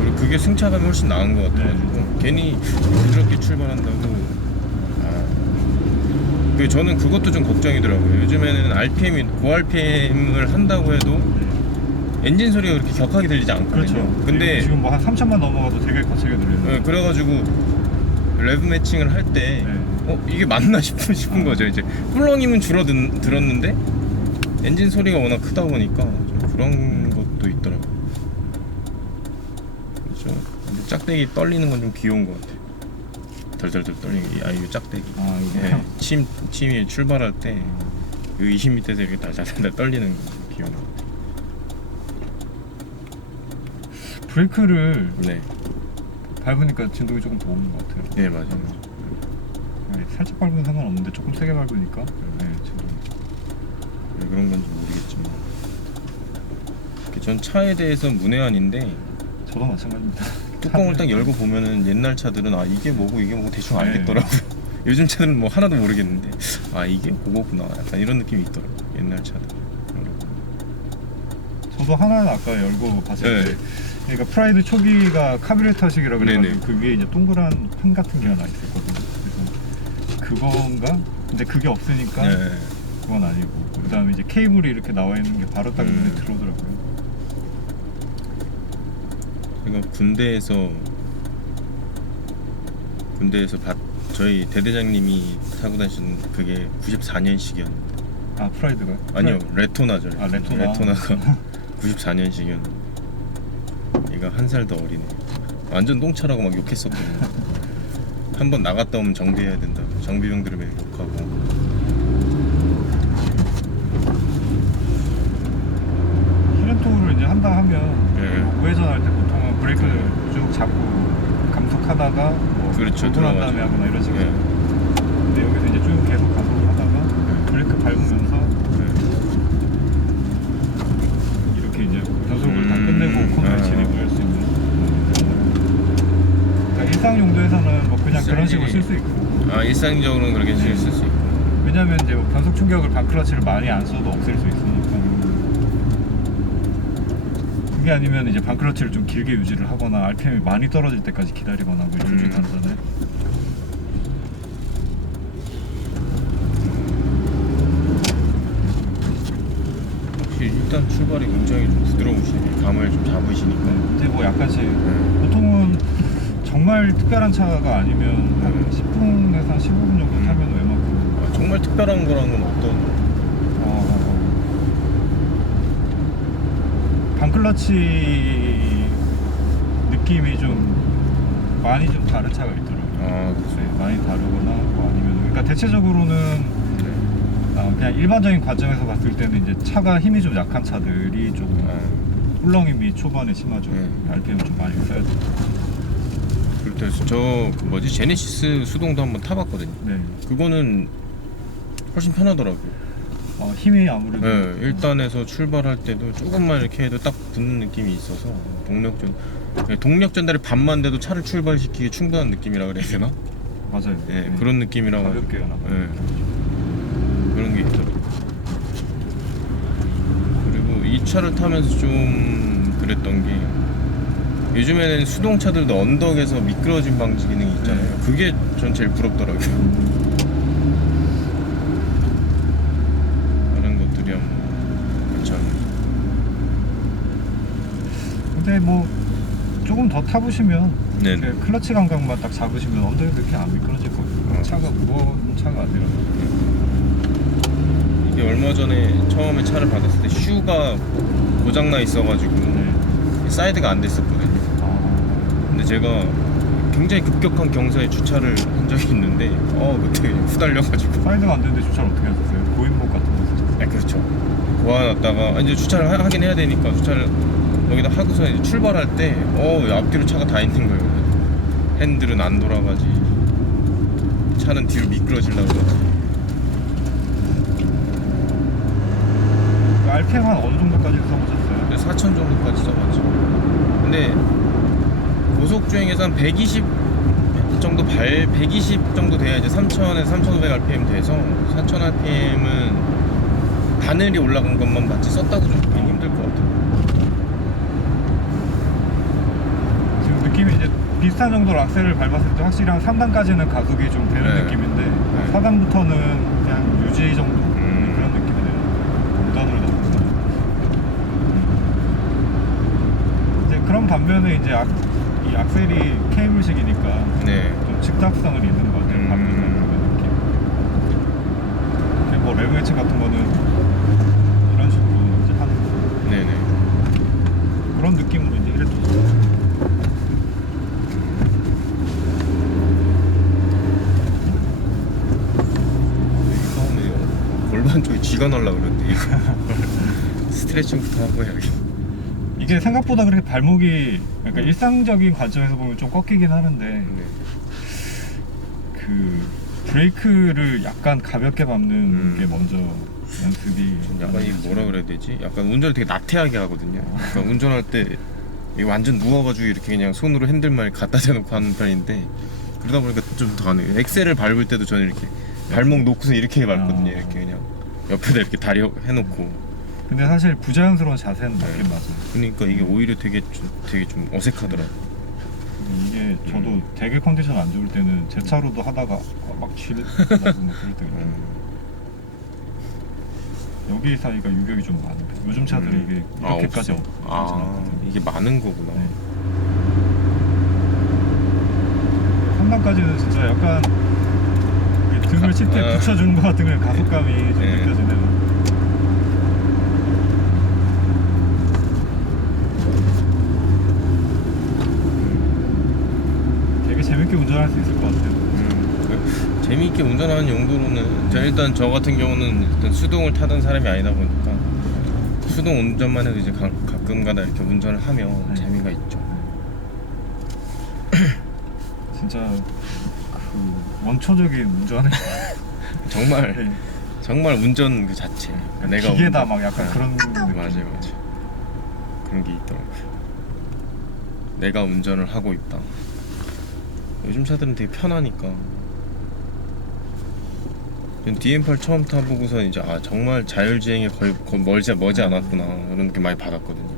그리고 그게 승차감이 훨씬 나은 것 같아가지고 괜히 부드럽게 출발한다고. 그 저는 그것도 좀 걱정이더라고요. 요즘에는 RPM이 고RPM을 한다고 해도 엔진 소리가 그렇게 격하게 들리지 않거든요. 그렇죠. 근데 지금 뭐 한 3천만 넘어가도 되게 거칠게 들리는. 네, 그래가지고 레브 매칭을 할 때 이게 맞나 싶은 거죠. 이제 꿀렁임은 들었는데 엔진 소리가 워낙 크다 보니까 좀 그런 것도 있더라고요. 그렇죠. 근데 짝대기 떨리는 건 좀 귀여운 것 같아요. 덜덜덜 떨리는 게. 이 짝대기. 아, 이게 네, 침이 출발할 때 20 밑에서 이렇게 달달달 떨리는 거 귀여운 것 같아요. 브레이크를 네, 밟으니까 진동이 조금 더 오는 것 같아요. 네 맞아요. 네, 살짝 밟으면 상관없는데 조금 세게 밟으니까 진동이. 왜 그런 건지 모르겠지만 전 차에 대해서 문외한인데 저도 마찬가지입니다. 뚜껑을 딱 열고 보면은 옛날 차들은 아 이게 뭐고 이게 뭐고 대충 네. 알겠더라고요. 요즘 차들은 뭐 하나도 모르겠는데 아 이게 그거구나 약간 이런 느낌이 있더라고요. 옛날 차들. 저도 하나 아까 열고 봤을 네. 때, 그러니까 프라이드 초기가 카뷰레터식이라 그래가지고 네네. 그게 이제 동그란 판 같은 게 하나 있었거든요. 그래서 그건가? 근데 그게 없으니까 네. 그건 아니고, 그 다음에 이제 케이블이 이렇게 나와 있는 게 바로 딱 눈에 들어오더라고요. 제가 군대에서 저희 대대장님이 타고 다니신 그게 94년식이었는데 아, 프라이드가요? 아니요 레토나죠. 아, 레토나. 레토나가 94년식이었는데 얘가 한 살 더 어리네. 완전 똥차라고 막 욕했었거든요. 한번 나갔다 오면 정비해야 된다. 정비병들을 매일 욕하고. 히렌토를 이제 한다 하면 네. 우회전할 때 보통은 브레이크를 쭉 잡고 감속하다가 뭐 그렇죠, 돌아간 다음에 들어가죠. 하거나 이런 식으로. 네. 근데 여기서 이제 쭉 계속 가속을 하다가 브레이크 밟으면서 이렇게 이제 변속을 다 끝내고 코너에 진입을 할 수 있는. 그러니까 일상 용도에서는 뭐 그냥 그런 식으로 쓸 수 있고. 아 일상적으로는 그렇게 쓸 수 있고. 왜냐면 이제 뭐 변속 충격을 반클러치를 많이 안 써도 없앨 수 있으니까. 그게 아니면 이제 반클러치를 좀 길게 유지를 하거나 RPM이 많이 떨어질 때까지 기다리거나 뭐 이런 식으로 하잖아요. 일단 출발이 굉장히 좀 부드러우시네. 감을 좀 잡으시니까. 이제 뭐 약간씩 보통은 정말 특별한 차가 아니면 한 10분에서 한 15분 정도 타면 웬만큼 아, 정말 특별한 거랑은 어떤? 반클러치 느낌이 좀 많이 좀 다른 차가 있더라고요. 아 그렇죠. 네, 많이 다르거나 뭐 아니면 그러니까 대체적으로는 그냥 일반적인 관점에서 봤을 때는 이제 차가 힘이 좀 약한 차들이 조금 꿀렁임이 초반에 심하죠. 네. RPM 좀 많이 써야 돼요. 그럴 때 그 뭐지 제네시스 수동도 한번 타봤거든요. 네. 그거는 훨씬 편하더라고요. 힘이 아무래도 네, 1단에서 출발할 때도 조금만 이렇게 해도 딱 붙는 느낌이 있어서 동력 전달이 반만 돼도 차를 출발시키기 충분한 느낌이라 그래야 되나? 맞아요. 네, 그런 느낌이라 가볍게 나가요. 네, 그런 게 있더라고요. 그리고 이 차를 타면서 좀 그랬던 게 요즘에는 수동차들도 언덕에서 미끄러짐 방지 기능이 있잖아요. 그게 전 제일 부럽더라고요. 근데 뭐 조금 더 타보시면 네네. 클러치 감각만 딱 잡으시면 언덕이 그렇게 안 미끄러질 거예요. 차가 무거운 차가 아니라. 이게 얼마 전에 처음에 차를 받았을 때 슈가 고장나 있어가지고 사이드가 안 됐었거든요. 근데 제가 굉장히 급격한 경사에 주차를 한 적이 있는데 그때 후달려가지고. 사이드가 안 되는데 주차를 어떻게 하셨어요? 고인목 같은 거 쓰셨어요? 네, 그렇죠. 고아놨다가 이제 주차를 하긴 해야 되니까 주차를 여기다 하고서 이제 출발할 때 앞뒤로 차가 다 있는 거예요. 핸들은 안 돌아가지, 차는 뒤로 미끄러지려고 그러지. RPM 한 어느 정도까지 써보셨어요? 4,000 정도까지 써봤죠. 근데 고속주행에서 한 120 정도 120 정도 돼야 이제 3,000에서 3,500 RPM 돼서 4,000 RPM은 바늘이 올라간 것만 마치 썼다고 좀 보긴 힘들 것 같아요. 지금 느낌이 이제 비슷한 정도로 악셀을 밟았을 때 확실히 한 3단까지는 가속이 좀 되는 네. 느낌인데 네. 4단부터는 그냥 유지 정도 그런 느낌이네요. 무단으로 나오고. 이제 그런 반면에 이제 이 악셀이 케이블식이니까 네. 좀 즉답성은 있는 것 같아요. 밟는 느낌. 뭐 레브 해치 같은 거는 이런 식으로 이제 하는 네네. 그런 느낌으로 이제 이래 뒀어요. 골반 쪽에 쥐가 날라 그랬는데 스트레칭부터 하고 해야겠다. 이게 생각보다 그렇게 발목이 그러니까 일상적인 관점에서 보면 좀 꺾이긴 하는데 네. 그 브레이크를 약간 가볍게 밟는 게 먼저 연습이 약간 이 뭐라 그래야 되지? 약간 운전을 되게 나태하게 하거든요. 그러니까 운전할 때 이게 완전 누워가지고 이렇게 그냥 손으로 핸들만 갖다 대놓고 하는 편인데 그러다 보니까 좀 더 안 해요. 엑셀을 밟을 때도 저는 이렇게 발목 놓고서 이렇게 밟거든요. 이렇게 그냥 옆에다 이렇게 다리 해놓고. 근데 사실 부자연스러운 자세는 맞긴 맞아요. 그러니까 이게 오히려 되게 좀 어색하더라고요. 이게 저도 되게 컨디션 안 좋을 때는 제 차로도 하다가 막 쥐를 나고 막 그럴 때가 있어요. 여기 사이가 유격이 좀 많아요. 요즘 차들이 이게 이렇게까지 없지 않거든요. 이게 많은 거구나. 네. 3단까지는 진짜 약간 등을 시트에 붙여주는 것 같은 그냥 가속감이 좀 네. 느껴지네요. 되게 재밌게 운전할 수 있을 것 같아요. 재미있게 운전하는 용도로는 일단 저 같은 경우는 일단 수동을 타던 사람이 아니다 보니까 수동 운전만 해도 이제 가끔가다 이렇게 운전을 하면 네. 재미가 있죠. 진짜 그 원초적인 운전을 정말 네. 정말 운전 그 자체. 내가 기계다 운전. 막 약간 그런 느낌. 맞아요. 그런 게 있더라고요. 내가 운전을 하고 있다. 요즘 차들은 되게 편하니까. DM8 처음 타보고서 이제 정말 자율주행에 거의 머지 않았구나 이런 느낌 많이 받았거든요.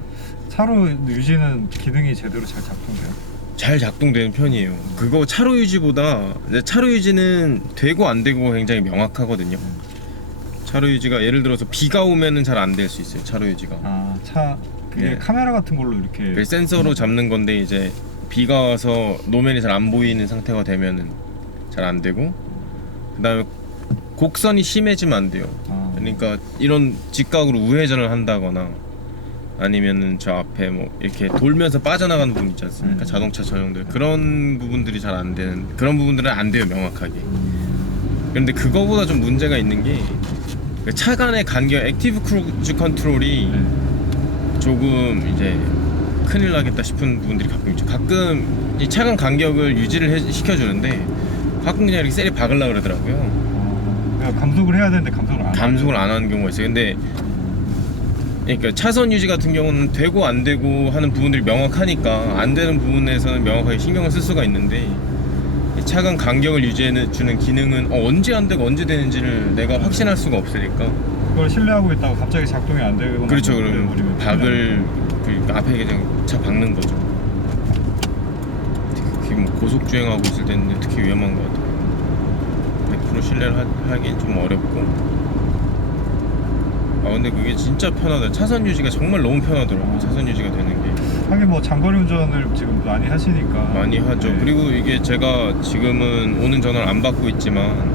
차로 유지는 기능이 제대로 잘 작동돼요? 잘 작동되는 편이에요. 그거 차로 유지보다 이제 차로 유지는 되고 안 되고 굉장히 명확하거든요. 차로 유지가 예를 들어서 비가 오면은 잘 안 될 수 있어요. 차로 유지가. 그게 네. 카메라 같은 걸로 이렇게 그 센서로 잡는 건데 이제 비가 와서 노면이 잘 안 보이는 상태가 되면은 잘 안 되고, 그다음에 곡선이 심해지면 안 돼요. 그러니까 이런 직각으로 우회전을 한다거나 아니면은 저 앞에 뭐 이렇게 돌면서 빠져나가는 부분 있지 않습니까? 자동차 전용들 그런 부분들이 잘 안 되는, 그런 부분들은 안 돼요, 명확하게. 그런데 그거보다 좀 문제가 있는 게 그 차 간의 간격, 액티브 크루즈 컨트롤이 조금 이제 큰일 나겠다 싶은 부분들이 가끔 있죠. 가끔 이 차 간 간격을 유지를 시켜주는데 가끔 그냥 이렇게 세게 박으려고 그러더라고요. 그러니까 감속을 해야 되는데 감속을 안 하는 경우가 있어요. 근데 그러니까 차선 유지 같은 경우는 되고 안 되고 하는 부분들이 명확하니까 안 되는 부분에서는 명확하게 신경을 쓸 수가 있는데, 이 차간 간격을 유지해 주는 기능은 언제 안 되고 언제 되는지를 내가 확신할 수가 없으니까. 그걸 신뢰하고 있다가 갑자기 작동이 안 되고 그렇죠. 그러면 박을 그 앞에 그냥 차 박는 거죠. 특히 뭐 고속 주행하고 있을 때는 특히 위험한 것 같아요. 100% 신뢰를 하긴 좀 어렵고. 근데 그게 진짜 편하다. 차선 유지가 정말 너무 편하더라고요. 차선 유지가 되는 게. 하긴 뭐 장거리 운전을 지금 많이 하시니까 많이 하죠. 네. 그리고 이게 제가 지금은 오는 전화를 안 받고 있지만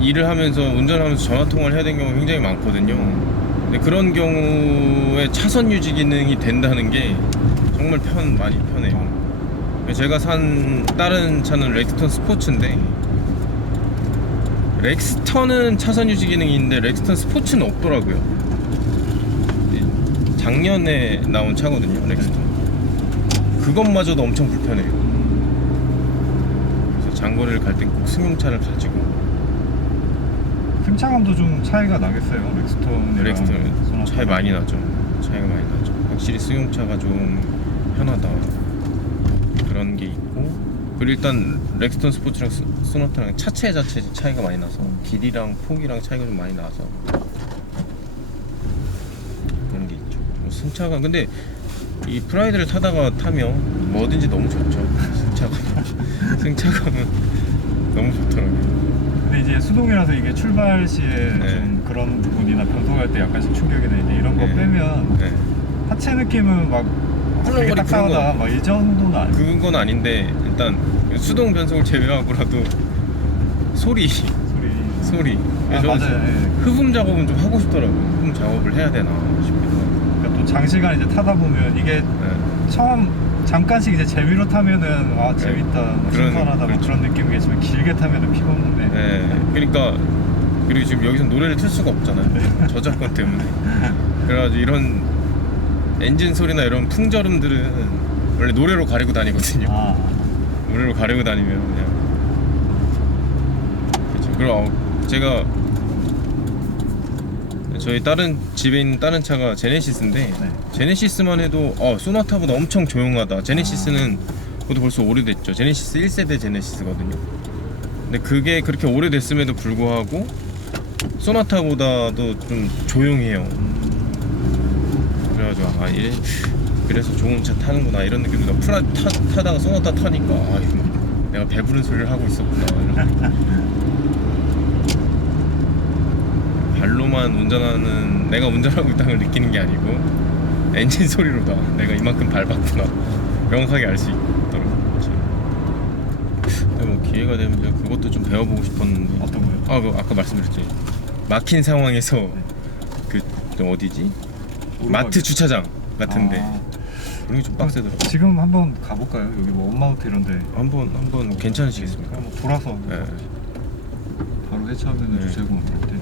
일을 하면서 운전하면서 전화 통화를 해야 되는 경우가 굉장히 많거든요. 근데 그런 경우에 차선 유지 기능이 된다는 게 정말 많이 편해요. 제가 산 다른 차는 렉스턴 스포츠인데, 렉스턴은 차선 유지 기능이 있는데 렉스턴 스포츠는 없더라고요. 작년에 나온 차거든요, 렉스턴. 그것마저도 엄청 불편해요. 그래서 장거리를 갈 땐 꼭 승용차를 가지고. 승차감도 좀 차이가 나겠어요. 렉스턴이랑 렉스턴 소나타. 차이 많이 나죠. 차이가 많이 나죠. 확실히 승용차가 좀 편하다, 그런 게 있고. 그리고 일단 렉스턴 스포츠랑 소나타랑 차체 자체 차이가 많이 나서, 길이랑 폭이랑 차이가 좀 많이 나서 그런 게 있죠. 뭐 승차감, 근데 이 프라이드를 타면 뭐든지 너무 좋죠. 승차감은 너무 좋더라고요. 근데 이제 수동이라서 이게 출발 시에 네. 좀 그런 부분이나 변속할 때 약간씩 충격이 되는데, 이런 거 네. 빼면 네. 하체 느낌은 막 되게 훌렁거리 딱딱하다 막 이 정도는 아니고. 그건 아닌데, 일단 수동 변속을 제외하고라도 소리. 아, 저는 맞아요. 예. 흡음 작업은 좀 하고 싶더라고요. 흡음 작업을 해야 되나 싶기도 하고. 그러니까 또 장시간 이제 타다 보면 이게 네. 처음 잠깐씩 이제 재미로 타면은 아 재밌다, 뭐 그런- 신선하다, 뭐 그렇죠. 그런 느낌이겠지만 길게 타면은 피곤한데. 네. 그러니까, 그리고 지금 여기서 노래를 틀 수가 없잖아요. 저작권 때문에. 그래가지고 이런 엔진 소리나 이런 풍절음들은 원래 노래로 가리고 다니거든요. 아, 노래로 가리고 다니면 그냥. 그렇죠. 그리고 제가 저희 다른 집에 있는 다른 차가 제네시스인데, 네. 제네시스만 해도 소나타보다 엄청 조용하다. 제네시스는 그것도 벌써 오래됐죠. 제네시스 1세대 제네시스거든요. 근데 그게 그렇게 오래됐음에도 불구하고 소나타보다도 좀 조용해요. 그래가지고 그래서 좋은 차 타는구나 이런 느낌이 나. 타다가 소나타 타니까 이거 내가 배부른 소리를 하고 있었구나 이런. 발로만 운전하는, 내가 운전하고 있다는 걸 느끼는 게 아니고 엔진 소리로다 내가 이만큼 밟았구나 명확하게 알 수 있더라고요. 근데 뭐 기회가 되면 제가 그것도 좀 배워보고 싶었는데. 어떤 거요? 아까 말씀드렸지, 막힌 상황에서 그 어디지? 마트 주차장 같은데 아, 그런 게 좀 빡세더라고요. 지금 한번 가볼까요? 여기 뭐 원마운트 이런데. 한번 괜찮으시겠습니까? 한번 돌아서 네. 바로 해체하면 네. 주차장 올 때.